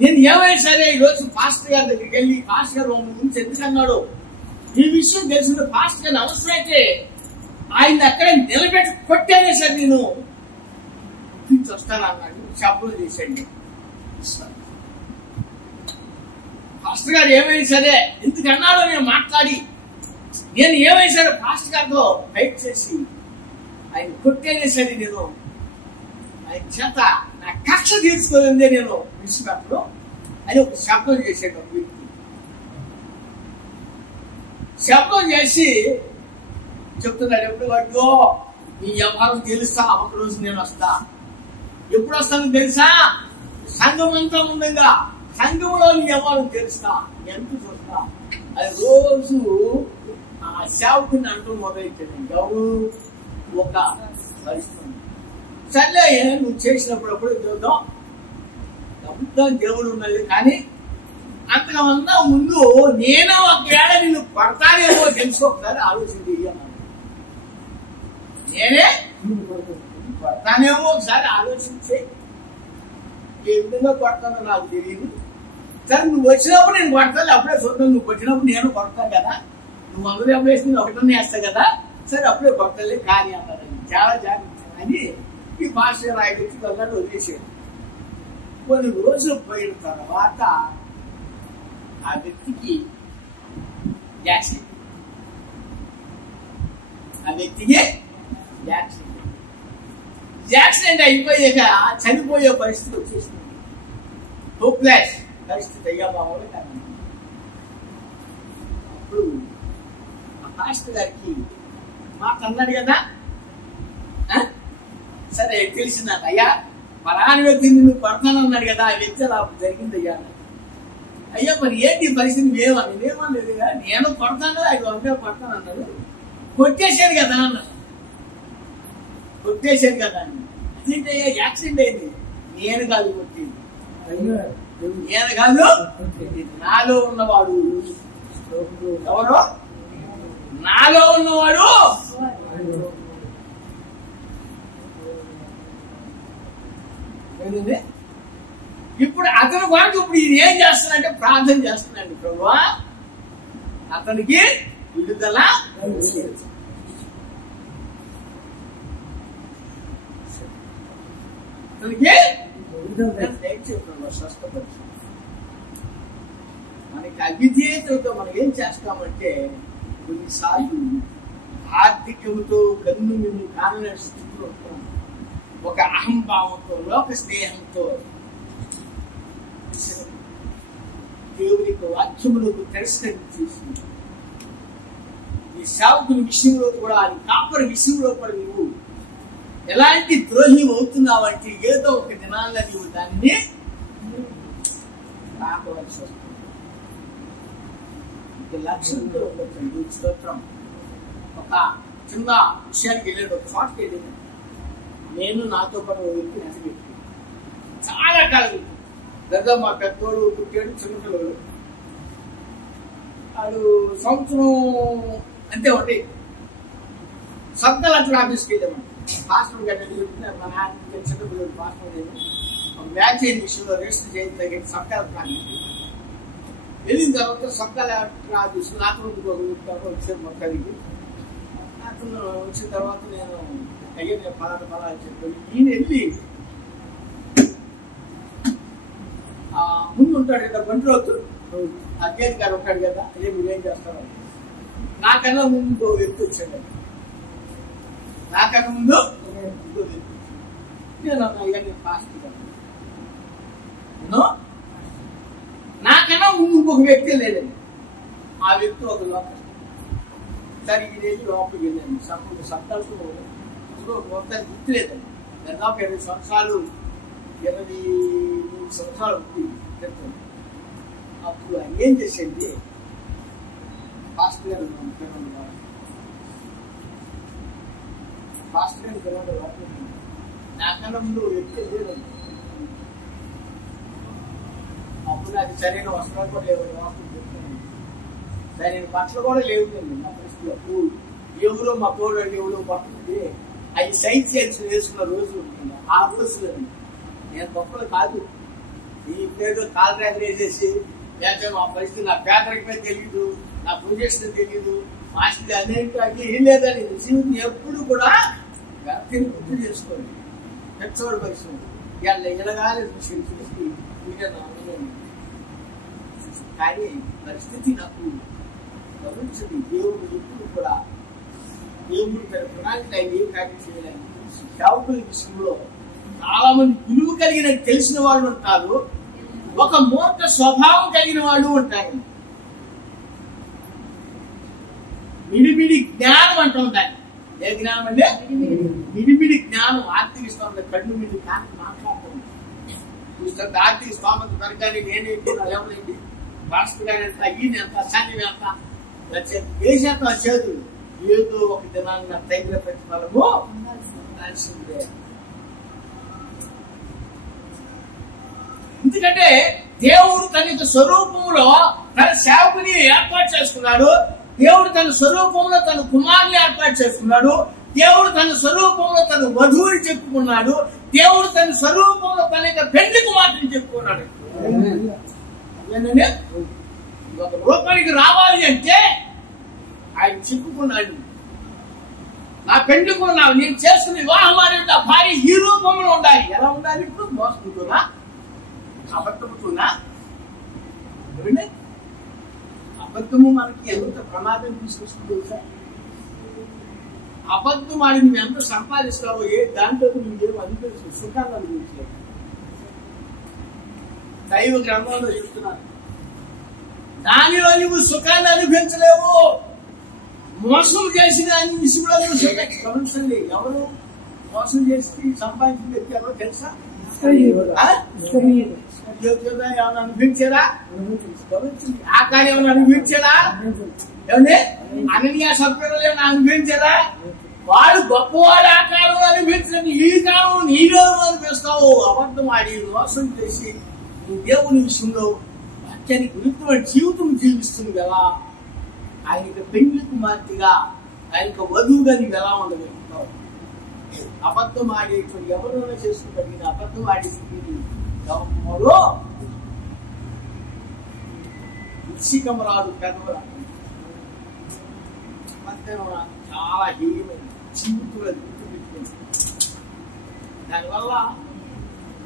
నేను ఏమైనా సరే ఈరోజు పాస్టర్ గారి దగ్గరికి వెళ్ళి పాస్టర్ గారు మమ్మల్ని గురించి ఎందుకన్నాడు ఈ విషయం తెలిసిన పాస్టర్ గారిని అవసరమైతే ఆయన అక్కడ నిలబెట్టి కొట్టేనే సరే నేను తీర్చి వస్తాను అన్నాడు. శబ్దం చేశాడు. పాస్టర్ గారు ఏమైనా సరే ఎందుకన్నాడో నేను మాట్లాడి నేను ఏమైనా సరే పాస్టర్ గారితో ఫైట్ చేసి ఆయన కొట్టేనే సరే నేను ఆయన చేత నా కక్ష తీర్చుకోలేదే నేను విడిచిపెట్టను అని ఒక శబ్దం చేశాడు. ఒక వ్యక్తి శబ్దం చేసి చెప్తున్నాడు, ఎప్పుడు వాడిలో నీ వ్యవహారం తెలుసా, ఒక రోజు నేను వస్తా. ఎప్పుడు వస్తాను తెలుసా, సంఘం అంతా ఉండగా సంఘంలో నీ వ్యవహారం తెలుస్తా, ఎంత చూస్తా. అది రోజు ఆ సేవకుని అంటూ మొదలెట్టాడు. ఎవరు ఒక పరిస్థితి. సర్లే నువ్వు చేసినప్పుడు చూద్దాం, అంతా దేవుడు ఉన్నది. కానీ అంతకన్నా ముందు నేను ఒకవేళ నిన్ను పడతానేమో తెలుసు, ఒకసారి ఆలోచన చెయ్యన్నాను. నేనే పడతానేమో ఒకసారి ఆలోచించే, ఏ విధంగా కొడతానో నాకు తెలియదు. సరే నువ్వు వచ్చినప్పుడు నేను కొడతాను, అప్పుడే చూద్దాం. నువ్వు కొట్టినప్పుడు నేను కొడతాను కదా, నువ్వు అందరూ ఎప్పుడేసి నేను ఒకటనే వేస్తా కదా, సరే అప్పుడే కొడతలే కానీ అన్నారు. చాలా జాగ్రత్త అని ఈ భాష రాయడానికి అన్నట్టు వదిలేసాడు. కొన్ని రోజులు పోయిన తర్వాత ఆ వ్యక్తికి యాక్సిడెంట్, యాక్సిడెంట్ అయిపోయాక చనిపోయే పరిస్థితి వచ్చేసింది. హోప్లెస్ పరిస్థితి అయ్యా బాబు. అప్పుడు ఆ పాస్టర్ గారికి మాట అన్నాడు కదా, సరే తెలిసిందంట, అయ్యా పలానా వ్యక్తి నిన్ను పడతానన్నాడు కదా, ఆ వ్యక్తి అలా జరిగింది అయ్యా. అయ్యా మరి ఏంటి పరిస్థితి? నేనేమనలేదు, నేను పడతాను, 500 పడతాను అన్నాడు. కొట్టేశాను కదా అన్నాడు. కొట్టేశాను కదా అని. అదేంటయ్యా యాక్సిడెంట్ అయింది. నేను కాదు కొట్టింది, నేను కాదు, నాలో ఉన్నవాడు. ఎవరు? నాలో ఉన్నవాడు. ఇప్పుడు అతను కొరకు ఇప్పుడు ఇది ఏం చేస్తున్నాడంటే ప్రార్థన చేస్తున్నాడు. ప్రభువా అతనికి విడుదల, అతనికి స్వస్థపరిచి. మనకి అవిధేయతతో మనం ఏం చేస్తామంటే కొన్నిసార్లు ఆర్థికంతో కన్ను మేము కానని స్థితిలో ఉంటాం. ఒక అహంభావంతో, లోక స్నేహంతో దేవుని వాక్యములకు తిరస్కరించేసి ఈ సేవకుని విషయంలో కూడా, అది కాపరి విషయంలో కూడా నువ్వు ఎలాంటి ద్రోహి అవుతున్నావంటే ఏదో ఒక దినాల్లో నీవు దానిని రాకవలసి వస్తుంది. లక్ష్యంతో ఉండొచ్చు. స్తోత్రం. ఒక చిన్న విషయానికి వెళ్ళాడు, ఒక చోటకి వెళ్ళాడు. నేను నాతో పాటు వ్యక్తి చాలా కాలం దగ్గర మా పెద్దోడు పుట్టాడు, చిన్నపిల్లడు. వాడు సంవత్సరం అంతే ఒకటి సబ్ కలెక్టర్ ఆఫీస్కి వెళ్ళామండి. పాస్పోర్ట్ కట్టేది మా నాన్న చిన్నపిల్లడు పాస్పోర్ట్ మ్యాచ్ అయిన విషయంలో రిజిస్టర్ చేయడం తగ్గింది. సబ్ కలెక్టర్ ఆఫీస్కి వెళ్ళిన తర్వాత సబ్ కలెక్టర్ ఆఫీస్ నాతో వచ్చాను. మొత్తానికి అతను వచ్చిన తర్వాత నేను అయ్యా నేను పలానా చెప్పాను. ఈయన వెళ్ళి ముందు ఉంటాడు కదా, బండిలో అధ్యయన్ గారు ఉంటాడు కదా, అదే మీరేం చేస్తారు. నాకన్నా ముందు వ్యక్తి వచ్చాడు. నాకన్నా ముందు నేను అయ్యా నేను ఫాస్ట్ నేను నాకన్నా ముందు ఇంకొక వ్యక్తి లేదండి. ఆ వ్యక్తి ఒక లోపల సరే ఇది వెళ్ళి లోపలికి వెళ్ళాను. సబ్దాలతో మొత్తానికి గుర్తులేదండి. దాదాపు 20 సంవత్సరాలు 23 సంవత్సరాలు చెప్తాను. అప్పుడు ఆయన ఏం చేసేది, పాస్టర్ గారు నాకన్నా ముందు వ్యక్తి లేదండి. అప్పుడు నాకు సరైన వస్త్రాలు కూడా లేవు, సరైన బట్టలు కూడా లేవు. నా పరిస్థితి అప్పుడు ఎవరో మా తోడు ఎవరో పడుతుంది, అవి సైజ్ చేసి వేసుకున్న రోజు ఉంటుంది. ఆ రోజు నేను గొప్పలు కాదు, ఇప్పుడేదో కాలు రేఖలు వేసేసి లేకపోతే మా పరిస్థితి నా పేదరికమే తెలియదు, నా ప్రొజెక్షన్ తెలియదు, మాస్టర్ అన్నింటికి ఏం లేదని జీవితం ఎప్పుడు కూడా వ్యక్తిని గుర్తు చేసుకోండి. పెద్దవాడు పరిస్థితి ఇలాగానే చూసి కానీ పరిస్థితి నాకు గమనించింది. దేవుడు ఎప్పుడు కూడా దేవుడు తన ప్రణాళిక ఆయన ఏం కార్యం చేయలేదు. సేవకుల విషయంలో చాలా మంది విలువ కలిగిన తెలిసిన వాళ్ళు ఉంటారు, ఒక మూర్ఖ స్వభావం కలిగిన వాళ్ళు ఉంటారు. మిడిమిడి జ్ఞానం అంటాం దాన్ని. ఏ జ్ఞానం అంటే మిడిమిడి జ్ఞానం. ఆర్థిక స్తోమత కళ్ళు మిడి కానీ మాట్లాడుతుంది. ఆర్థిక స్తోమత పెరగాలి, నేనేంటి ఎవరేంటి రాష్ట్రాన్ని అయ్యింది ఎంత అశాన్ని ఎంత వేసేంత చేతులు ఏదో ఒక దినాన్ని తగిన ప్రతిఫలము ఉండాల్సిందే. ఎందుకంటే దేవుడు తన యొక్క స్వరూపంలో తన సేవకుని ఏర్పాటు చేసుకున్నాడు. దేవుడు తన స్వరూపంలో తన కుమారుని ఏర్పాటు చేసుకున్నాడు. దేవుడు తన స్వరూపంలో తన వధువుని చెప్పుకున్నాడు. దేవుడు తన స్వరూపంలో తన యొక్క పెళ్లి కుమార్తెని చెప్పుకున్నాడు. ఒక రూపానికి రావాలి అంటే ఆయన చెప్పుకున్నాడు, నా పెళ్లి కొన్నావు, నేను చేసుకుని వివాహం అనేది ఆ భార్య ఈ రూపంలో ఉండాలి. ఎలా ఉండాలి? ఇప్పుడు మోసపోతున్నా, అబద్ధముతున్నా. అబద్ధము మనకి ఎంత ప్రమాదం తీసుకొస్తుంది సార్. అబద్ధం ఆడి నువ్వు ఎంత సంపాదిస్తావో ఏ దాంట్లో నువ్వేమో అనిపించు, సుఖాన్ని అనిపించలేదు. దైవ గ్రంథంలో చెప్తున్నాను, దానిలో నువ్వు సుఖాన్ని అనిపించలేవు. మోసం చేసిన విషయంలో గమనించండి. ఎవరు మోసం చేసి సంపాదించిన వ్యక్తి ఎవరో తెలుసా? ఏమైనా అనిపించారా? ఆ కార్యం ఏమైనా అనిపించారా? ఏమండి అననీయ సభ్యులు ఏమైనా అనిపించారా? వాడు గొప్పవాడు ఆ కాలంలో అనిపించండి, ఈ కాలం నీలో అనిపిస్తావు. అబద్ధం ఆడి మోసం చేసి నీ దేవుని విషయంలో వాక్యానికి విరుద్ధమైన జీవితం జీవిస్తుంది కదా. ఆయనకు పెళ్లి కుమార్తెగా, ఆయనకు వధువుగా నీవు ఎలా ఉండగలుగుతావు? అబద్ధం ఆడేటువంటి ఎవరైనా చేసుకుంటాడు. అబద్ధం ఆడేసి ఎవరో ఉత్సికమరాదు పెద్దవరా చాలా హీయమైన జీవితంలో గుర్తుపెట్టుకుంది. దానివల్ల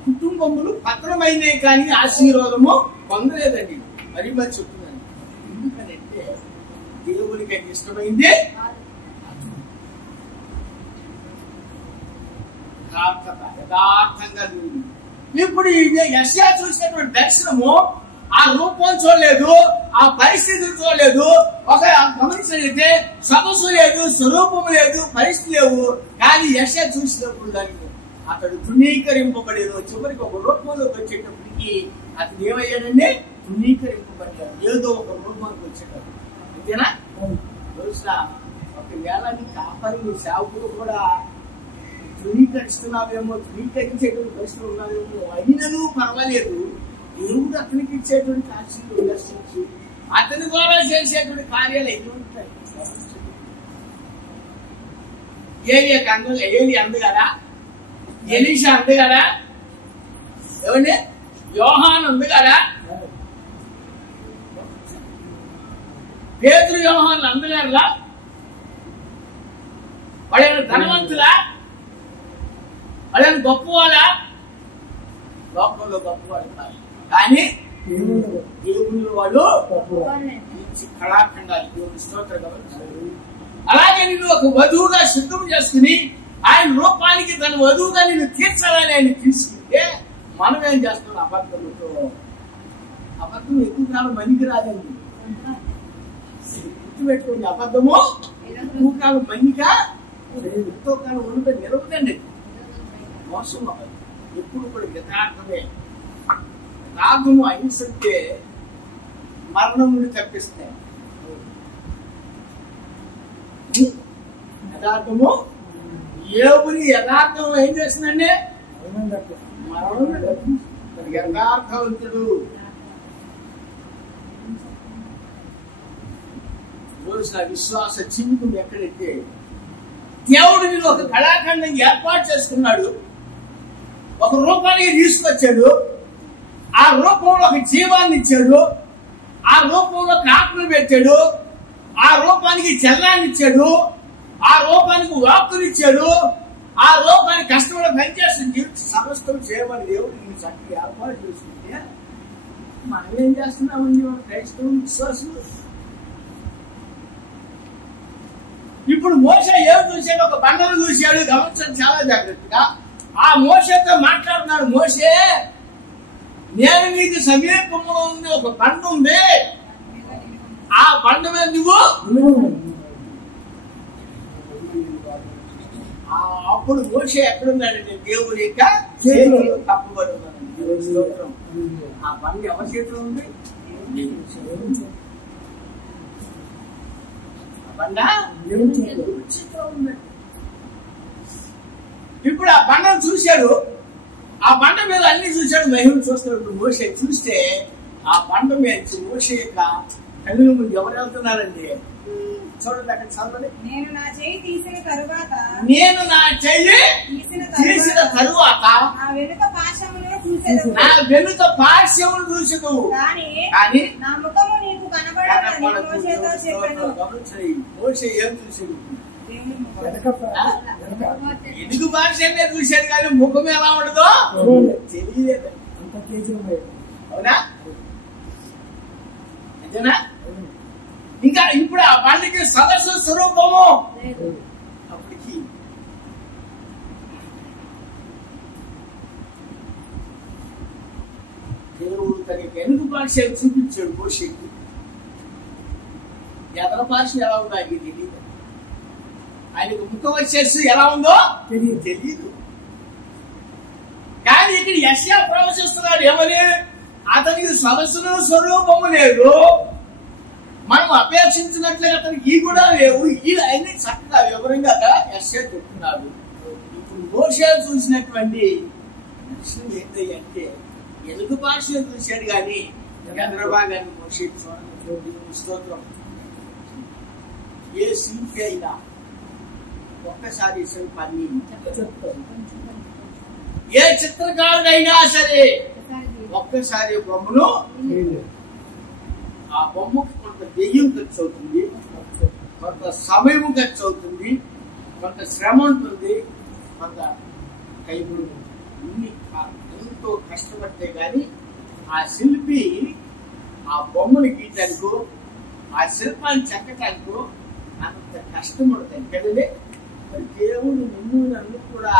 కుటుంబములు పతనమైనాయి కానీ ఆశీర్వాదము పొందలేదండి. మరి చెప్తున్నాను, ఎందుకనంటే దేవునికి ఇష్టమైంది యథార్థంగా. ఇప్పుడు యెషయా చూసినటువంటి దర్శనము ఆ రూపం చూడలేదు, ఆ పరిస్థితులు చూడలేదు. ఒక గమనించినట్లయితే సొగసు లేదు, స్వరూపం లేదు, పరిస్థితి లేవు. కానీ యెషయా చూసినప్పుడు దానికి అతడు తృణీకరింపబడేది. చివరికి ఒక రూపంలోకి వచ్చేటప్పటికి అతను ఏమయ్యాడండి? తృణీకరింపబడ్డాడు. ఏదో ఒక రూపానికి వచ్చేటప్పుడు. అంతేనా? రోజున ఒకవేళ నీ కాపరి సేవకుడు కూడా ధృవీకరిస్తున్నావేమో, ధృవీకరించేటువంటి పరిస్థితులు ఉన్నావేమో, అయినను పర్వాలేదు. దేవుడు అతనికి ఇచ్చేటువంటి ఆశీర్వాదాలు దర్శించి అతని ద్వారా చేసేటువంటి కార్యాలు ఎన్ని ఉంటాయి. ఏలి అందగారా? ఎలీషా అందగారా? ఏమండి యోహాను అందగారా? పేతురు యోహాను అందగారులా? వాళ్ళ ధనవంతులా? వాళ్ళ గొప్పవాళ్ళా? లోకంలో గొప్పవాళ్ళు కాదు, కానీ దేవుళ్ళు వాళ్ళు కళాఖండాలు. దేవుని స్తోత్రం. అలాగే నిన్ను ఒక వధువుగా సిద్ధం చేసుకుని ఆయన రూపానికి తన వధువుగా నిన్ను తీర్చాలని ఆయన తీసుకుంటే మనం ఏం చేస్తున్నాం? అబద్ధంతో. అబద్ధం ఎక్కువ కాలం మనికి రాదండి. గుర్తుపెట్టుకోండి, అబద్ధము ఎక్కువ కాలం మనిగా ఎంతో కాలం ఉండిపోయి నిలవదండి. మోసం అవ్వదు, ఎప్పుడు కూడా యథార్థమే. రాగము అహింసంటే మరణం నుండి తప్పిస్తాయి. యథార్థము ఏవుని యథార్థం ఏం చేస్తుందండి? మరణం. యథార్థవంతుడు రోజున విశ్వాస జీవితం ఎక్కడైతే దేవుడు నేను ఒక కళాఖండం ఏర్పాటు చేసుకున్నాడు, ఒక రూపానికి తీసుకొచ్చాడు, ఆ రూపంలో ఒక జీవాన్ని ఇచ్చాడు, ఆ రూపంలో ఒక ఆత్మను పెట్టాడు, ఆ రూపానికి చలనాన్ని ఇచ్చాడు, ఆ రూపానికి వాక్కునిచ్చాడు, ఆ రూపానికి కష్టంలో పనిచేస్తుంది సమస్తం చేయమని దేవుడు నేను చక్కగా ఏర్పాటు చేసుకుంటే మనం ఏం చేస్తున్నామండి మన క్రైస్తవ విశ్వాసులు? ఇప్పుడు మోషే ఏం చూశాడు? ఒక బండను చూశాడు. గమనించండి చాలా జాగ్రత్తగా. ఆ మోషేతో మాట్లాడుతున్నాడు, మోషే నేను నీకు సమీపంలో ఉంది ఒక బండ ఉంది, ఆ బండ మీద నువ్వు. అప్పుడు మోషే ఎక్కడున్నాడంటే దేవుడి యొక్క చేతిలో తప్పబడి ఉన్నాడు. ఆ బండ ఎవరి చేతిలో ఉంది? బండ చేతిలో ఉంది. ఇప్పుడు ఆ బండను చూశాడు, ఆ బండ మీద అన్ని చూశాడు, మహిళను చూస్తున్నాడు. ఇప్పుడు మోషే చూస్తే ఆ బండ మీద మోషే యొక్క కళ్ళు ముందు ఎవరు వెళ్తున్నారండి? చూడండి అక్కడ చదవండి. నేను నా చేయి తీసిన తరువాత నా వెనుక పార్శ్వమును చూసెదు, కానీ నా ముఖము నీకు కనబడదని మోషేతో చెప్పెను. మోషే ఏం చూసాడు? ఎదుగు పార్శ్వమే చూశాడు, కానీ ముఖం ఎలా ఉండదో తెలియలేదు. అవునా? అంతేనా? ఇంకా ఇప్పుడు ఆ బండికి సదస్సు స్వరూపము అప్పటికి దేవుడు తన వెనుక పార్శ్వం చూపించాడు మోషేకి. ఎదర పార్శ్వం ఎలా ఉందో ఆయనకి తెలియదు. ఆయనకు ముఖం వచ్చేసి ఎలా ఉందో తెలియదు. కానీ ఇక్కడ యెషయా ప్రవచిస్తున్నాడు ఏమని? అతనికి సదస్సును స్వరూపము లేదు, మనం అపేక్షించినట్లుగా అతనికి ఈ కూడా లేవు. అన్ని చక్కగా వివరంగా యెషయా చెప్తున్నాడు. ఇప్పుడు మోషే చూసినటువంటి దర్శనం ఏంటంటే ఎలుగు పార్శ్వం చూశాడు, కానీ చంద్రబాగాన్ని మోషే చూడండి. స్తోత్రం. ఏ శిల్పి అయినా ఒక్కసారి పని చెప్తాను, ఏ చిత్రకారుడైనా సరే ఒక్కసారి బొమ్మను, ఆ బొమ్మకు కొంత దెయ్యం ఖర్చు అవుతుంది, కొంత సమయం ఖర్చు అవుతుంది, కొంత శ్రమ ఉంటుంది, కొంత కైపుడు ఇన్ని ఎంతో కష్టపడితే గాని ఆ శిల్పి ఆ బొమ్మను గీయటానికో ఆ శిల్పాన్ని చెక్కటానికో అంత కష్టం ఉంటుంది కదండి. మరి దేవుడు నిన్ను నన్ను కూడా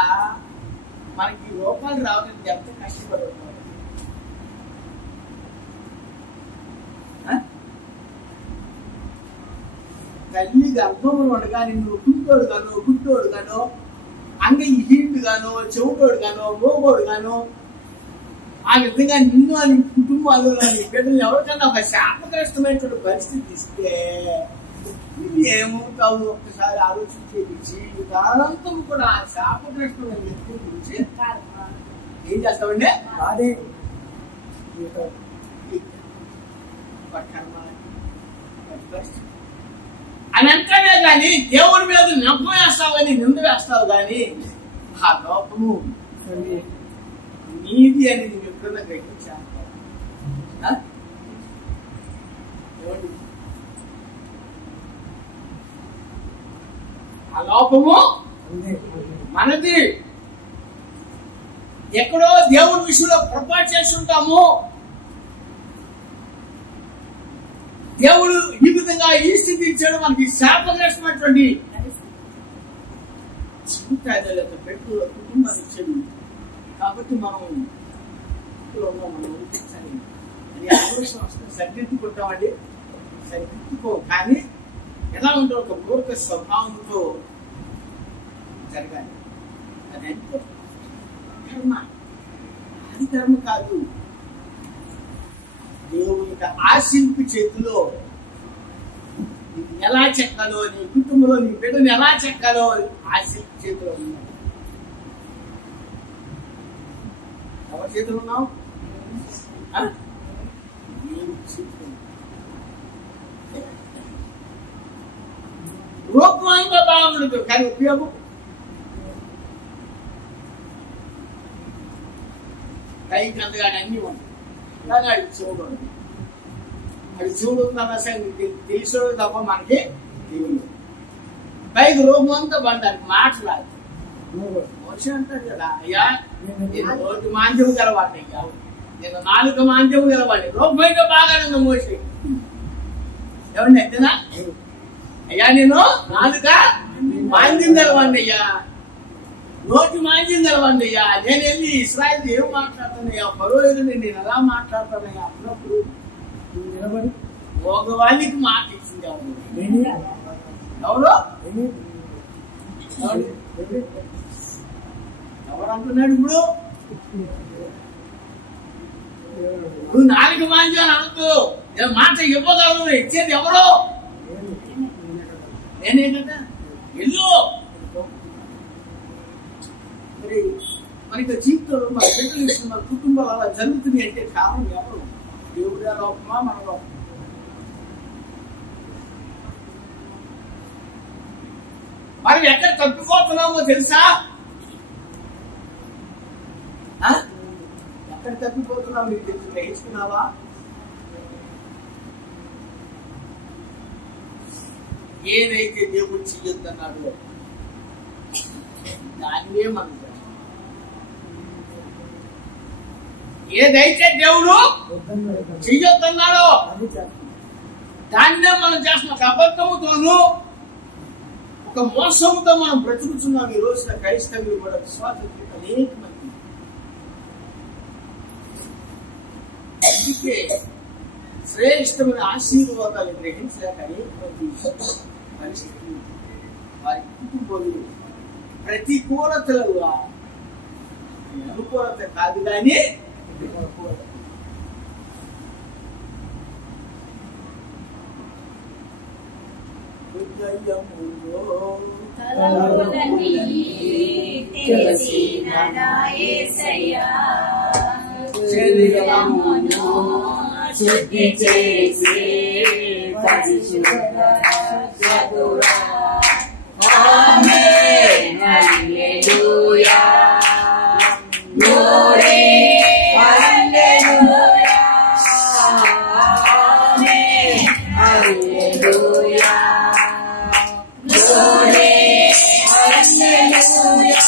మనకి రూపాలు రావాలని ఎంత కష్టపడుతున్నాడు. తల్లి గర్భంలో ఉండగా నిన్ను కుంటోడు గానో గుట్టోడు గానో అంగహీనుడు గానో చెవుటోడు గానో మోగోడు గానో ఆ విధంగా నిన్ను అని కుటుంబాలు బిడ్డలు ఎవరికైనా ఒక శాపగ్రస్తమైనటువంటి పరిస్థితి ఇస్తే ఏమవుతావు? ఒక్కసారి ఆలోచించే జీవితాంతం కూడా ఆ శాపగ్రస్తమైన వ్యక్తి గురించి ఏం చేస్తామండి? అదే పరిస్థితి అని అంటేనే గాని దేవుడి మీద నమ్మకం వేస్తావని నింద వేస్తావు, గాని ఆ లోపము నీది అని నేను ఎప్పుడన్నా గ్రహించాను. ఆ లోపము మనది. ఎక్కడో దేవుడి విషయంలో పొరపాటు చేస్తుంటాము. దేవుడు ఈ విధంగా ఈ స్థితి ఇచ్చాడు, మనకి శాపగ్రస్తమైనటువంటి పెట్టు కుటుంబాన్ని ఇచ్చాడు. కాబట్టి మనం అని ఆలోచన వస్తుంది. సరిదిద్దుకుంటామండి, సరిదిద్దుకో. కానీ ఎలా ఉంటే ఒక మూర్ఖ స్వభావంతో జరగాలి. అది అంటే కర్మ, అది కర్మ కాదు. దేవుని యొక్క ఆ శిల్పి చేతిలో ఎలా చెక్కాలో, నీ కుటుంబంలో నీ బిడ్డను ఎలా చెక్కాలో ఆ శిల్పి చేతిలో ఉన్నావు. ఎవరి చేతిలో ఉన్నావు? ఉండదు, కానీ ఉపయోగం పైకి అంతగానే అన్నీ ఉంటాయి. కానీ అది చూడదు, అది చూడుతున్న తెలిసాడు తప్ప మనకి తెలియదు. పైకి రూపం అంతా బంధానికి మాట్లాడు మనిషి అంటాడు కదా, అయ్యా నేను నోటి మాంద్యం గలవాడిని, అయ్యా నేను నాలుక మాంద్యం గలవాడిని. రూపం అయితే బాగానే ఉంది మోసి, ఎవరిని ఎత్తనా అయ్యా నేను నాలుక మాంద్యం గలవాడిని, అయ్యా నోటి మాంద్యం గలవాడిని, అయ్యా నేను వెళ్ళి ఇస్రాయేల్ ఏం మాట్లాడతానయ్యా, పరో ఎదురు నేను ఎలా మాట్లాడతానయ్యా. అప్పుడప్పుడు మగవాళ్ళకి మాట ఇచ్చింది ఎవరు అంటున్నాడు? ఇప్పుడు నువ్వు నాలుగు మాంద్యం అనొద్దు, నేను మాట ఇవ్వగలను, ఇచ్చేది ఎవరు? నేనే కదా. ఇల్లు మరి మనకి జీవితంలో మన బిడ్డలు మన కుటుంబాలు అలా జరుగుతుంది అంటే కారణం ఎవరు? దేవుడి లోపమా మన లోపం? మనం ఎక్కడ తప్పిపోతున్నామో తెలుసా? ఎక్కడ తప్పిపోతున్నావు నీకు తెలుసు, గ్రహిస్తున్నావా? ఏదైతే దేవుడు చెయ్యొద్దన్నాడో దాన్నే మనం చేస్తాం. ఏదైతే దేవుడు చెయ్యొద్దన్నాడో దాన్నే మనం చేస్తున్నాం. ఒక అబద్ధముతోనూ ఒక మోసంతో మనం బ్రతుకుతున్నాం. ఈ రోజున క్రైస్తవులు కూడా విశ్వాసంతో అనేక మంది. అందుకే శ్రేష్టమైన ఆశీర్వాదాలు గ్రహించలేక అనేక మంది పరిస్థితులు వారి కుటుంబాలు ప్రతికూలతలు అనుకూలత కాదు కానీ శుద్ధి చేసి ఆమేన్ హల్లెలూయా గ్లోరీ హల్లెలూయా ఆమేన్ హల్లెలూయా గ్లోరీ హల్లెలూయా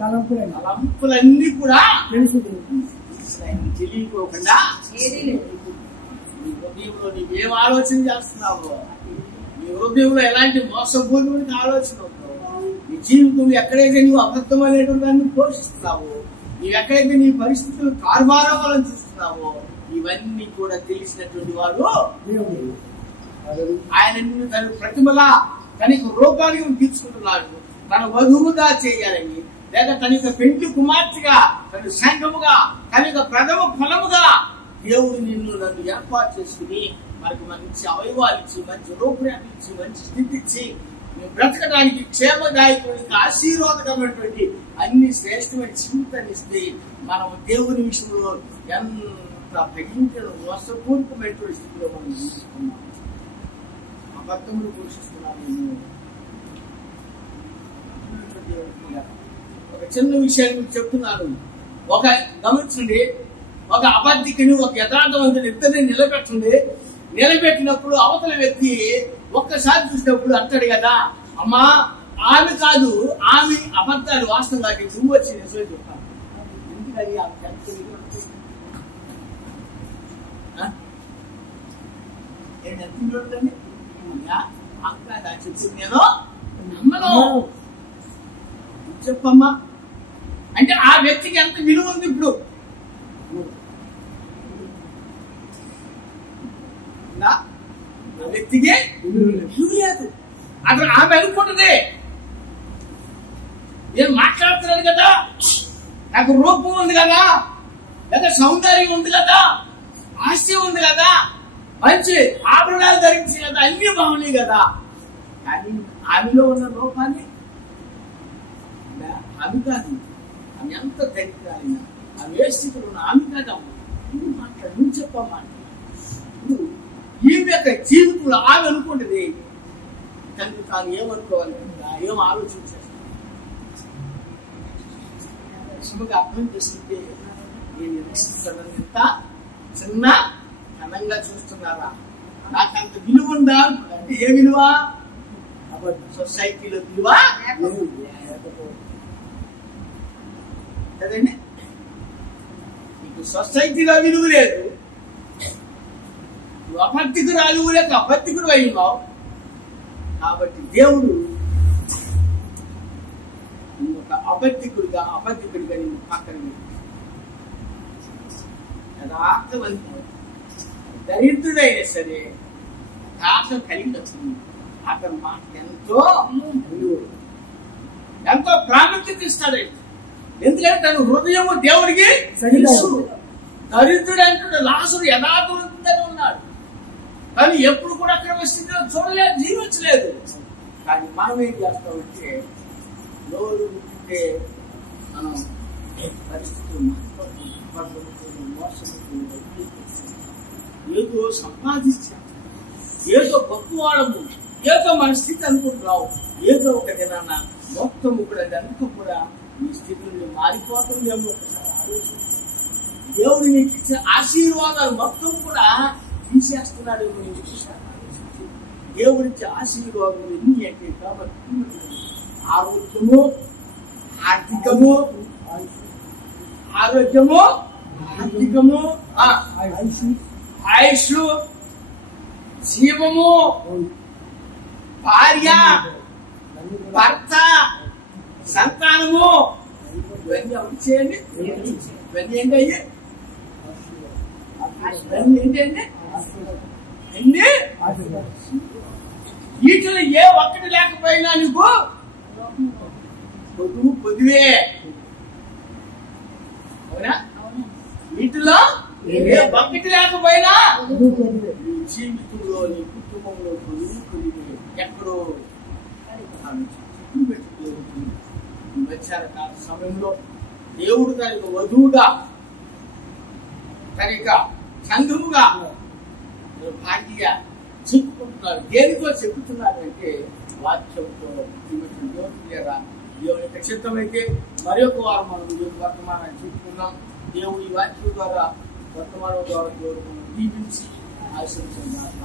తలంపులన్నీ కూడా తెలియకోకుండా నీ హృదయంలో నీవేం ఆలోచన చేస్తున్నావు, నీ హృదయంలో ఎలాంటి మోసపూర్వక ఆలోచన ఉందో, నీ జీవితంలో ఎక్కడైతే నువ్వు అబద్ధమైనటువంటి దాన్ని పోషిస్తున్నావు, నీవు ఎక్కడైతే నీ పరిస్థితులు తారుమారవాలని చూస్తున్నావో ఇవన్నీ కూడా తెలిసినటువంటి వాడు ఆయన నిన్ను తన ప్రతిమగా తనకు రూపానికి తీసుకుంటున్నాడు, తన వధువుగా చేయాలని, లేదా తనక పెంచి కుమార్తెగా, తన సంఘముగా, తనక ప్రథమ ఫలముగా దేవుడు నిన్ను నన్ను ఏర్పాటు చేసుకుని మనకు మంచి అవయవాలు ఇచ్చి, మంచి రూపురేఖలు ఇచ్చి, మంచి స్థితి ఇచ్చి బ్రతకడానికి క్షేమదాయకుడికి ఆశీర్వాదకరమైనటువంటి అన్ని శ్రేష్టమైన జీవితాన్ని ఇస్తే మనం దేవుని విషయంలో ఎంత భయంకర మోసపూర్వకమైనటువంటి స్థితిలో మనం జీవిస్తున్నాం. అబద్ధములు పోషిస్తున్నాము. ఒక చిన్న విషయాన్ని మీకు చెప్తున్నాను. గమనించండి, ఒక అబద్ధికుని ఒక యథార్థవంతుని ఇద్దరిని నిలబెట్టినప్పుడు అవతల వ్యక్తి ఒక్కసారి చూసినప్పుడు అంటాడు కదా, అమ్మా ఆమె కాదు, ఆమె అబద్ధాలు వాస్తవం కాదు, నువ్వు వచ్చి నిజమే చెప్తాను. ఎందుకని అక్క చెప్పింది నేను నమ్మను, చెప్పమ్మా అంటే ఆ వ్యక్తికి ఎంత విలువ ఉంది. ఇప్పుడు ఆ వ్యక్తికి విలువ లేదు. అతను ఆమె అనుకుంటుంది, నేను మాట్లాడుతున్నాను కదా, నాకు రూపం ఉంది కదా, లేదా సౌందర్యం ఉంది కదా, హాస్యం ఉంది కదా, మంచి ఆభరణాలు ధరించి కదా, అన్ని బాగున్నాయి కదా. కానీ ఆమెలో ఉన్న లోపాన్ని ఆమె కాదు, ఆమె ఎంత దరిద్రాలైనా ఆమె ఏ స్థితిలో ఉన్న ఆమె కాదు. నువ్వు మాట్లాడు, నువ్వు చెప్పమ్మా. ఈమె యొక్క జీవితంలో ఆమె అనుకుంటుంది తనకు తాను ఏమనుకోవాలి, ఏం ఆలోచించాలి అర్థం చేసుకుంటే నేను ఎంత చిన్న ఘనంగా చూస్తున్నారా, నాకు అంత విలువ ఉందా అంటే ఏ విలువ? సొసైటీలో విలువ కదండి. నీకు సొసైటీలో విలువ లేదు, నువ్వు అబద్ధికురాలు లేక అబద్ధికుడు అయినావు. కాబట్టి దేవుడు ఒక అబద్ధికుడిగా నిన్ను పక్కన యథార్థవంతుడు దరిద్రుడైనా సరే యథార్థం కలిగి వచ్చింది. అతని మాట ఎంతో ప్రాముఖ్యత ఇస్తాడు. ఎందుకంటే తన హృదయము దేవుడికి తెలుసు. దరిద్రుడు అంటున్నాడు, లాజరు యథార్థవంతుడని ఉన్నాడు, కానీ ఎప్పుడు కూడా అక్కడ స్థితిలో చూడలేదు, జీవించలేదు. కానీ మనం ఏం చేస్తామంటే నోరు ముట్టితే మనం పరిస్థితులు ఏదో సంపాదించాం, ఏదో గొప్పవాడము, ఏదో మన స్థితి అనుకుంటున్నావు. ఏదో ఒక దినాన మొత్తము కూడా అదంతా కూడా ఈ స్థితి నుండి మారిపోతుందేమో ఒకసారి ఆలోచించి దేవుడు నీకు ఇచ్చే ఆశీర్వాదాలు మొత్తం కూడా తీసేస్తున్నాడేమో ఒకసారి ఆలోచించి దేవుడిచ్చే ఆశీర్వాదాలు ఎన్ని అంటే కాబట్టి ఆరోగ్యము, ఆర్థికము, ఆయుష్, జీవము, భార్య, భర్త, సంతానము, ఇవన్నీ అమలు చేయండి. ఇవన్నీ ఏంటయ్యే? ఏంటండి? అన్ని వీటిలో ఏ ఒక్కటి లేకపోయినా నీకు పొద్దువే. అవునా? వీటిలో ఏ ఒక్కటి లేకపోయినా జీవితంలో నీ కుటుంబంలో ఎక్కడో మధ్యాహ్నకాల సమయంలో దేవుడు తనకు వధువుగా, తనక సంఘముగా భాగ్యగా చెప్పుకుంటున్నారు. దేనితో చెప్పుతున్నారు అంటే వాక్యంతో. దేవుని యొక్క చిత్తమైతే మరొక వారం మనం వర్తమానాన్ని చెప్పుకున్నాం. దేవుడి వాక్యం ద్వారా వర్తమానం ద్వారా దీవించి ఆశీర్వదించారు.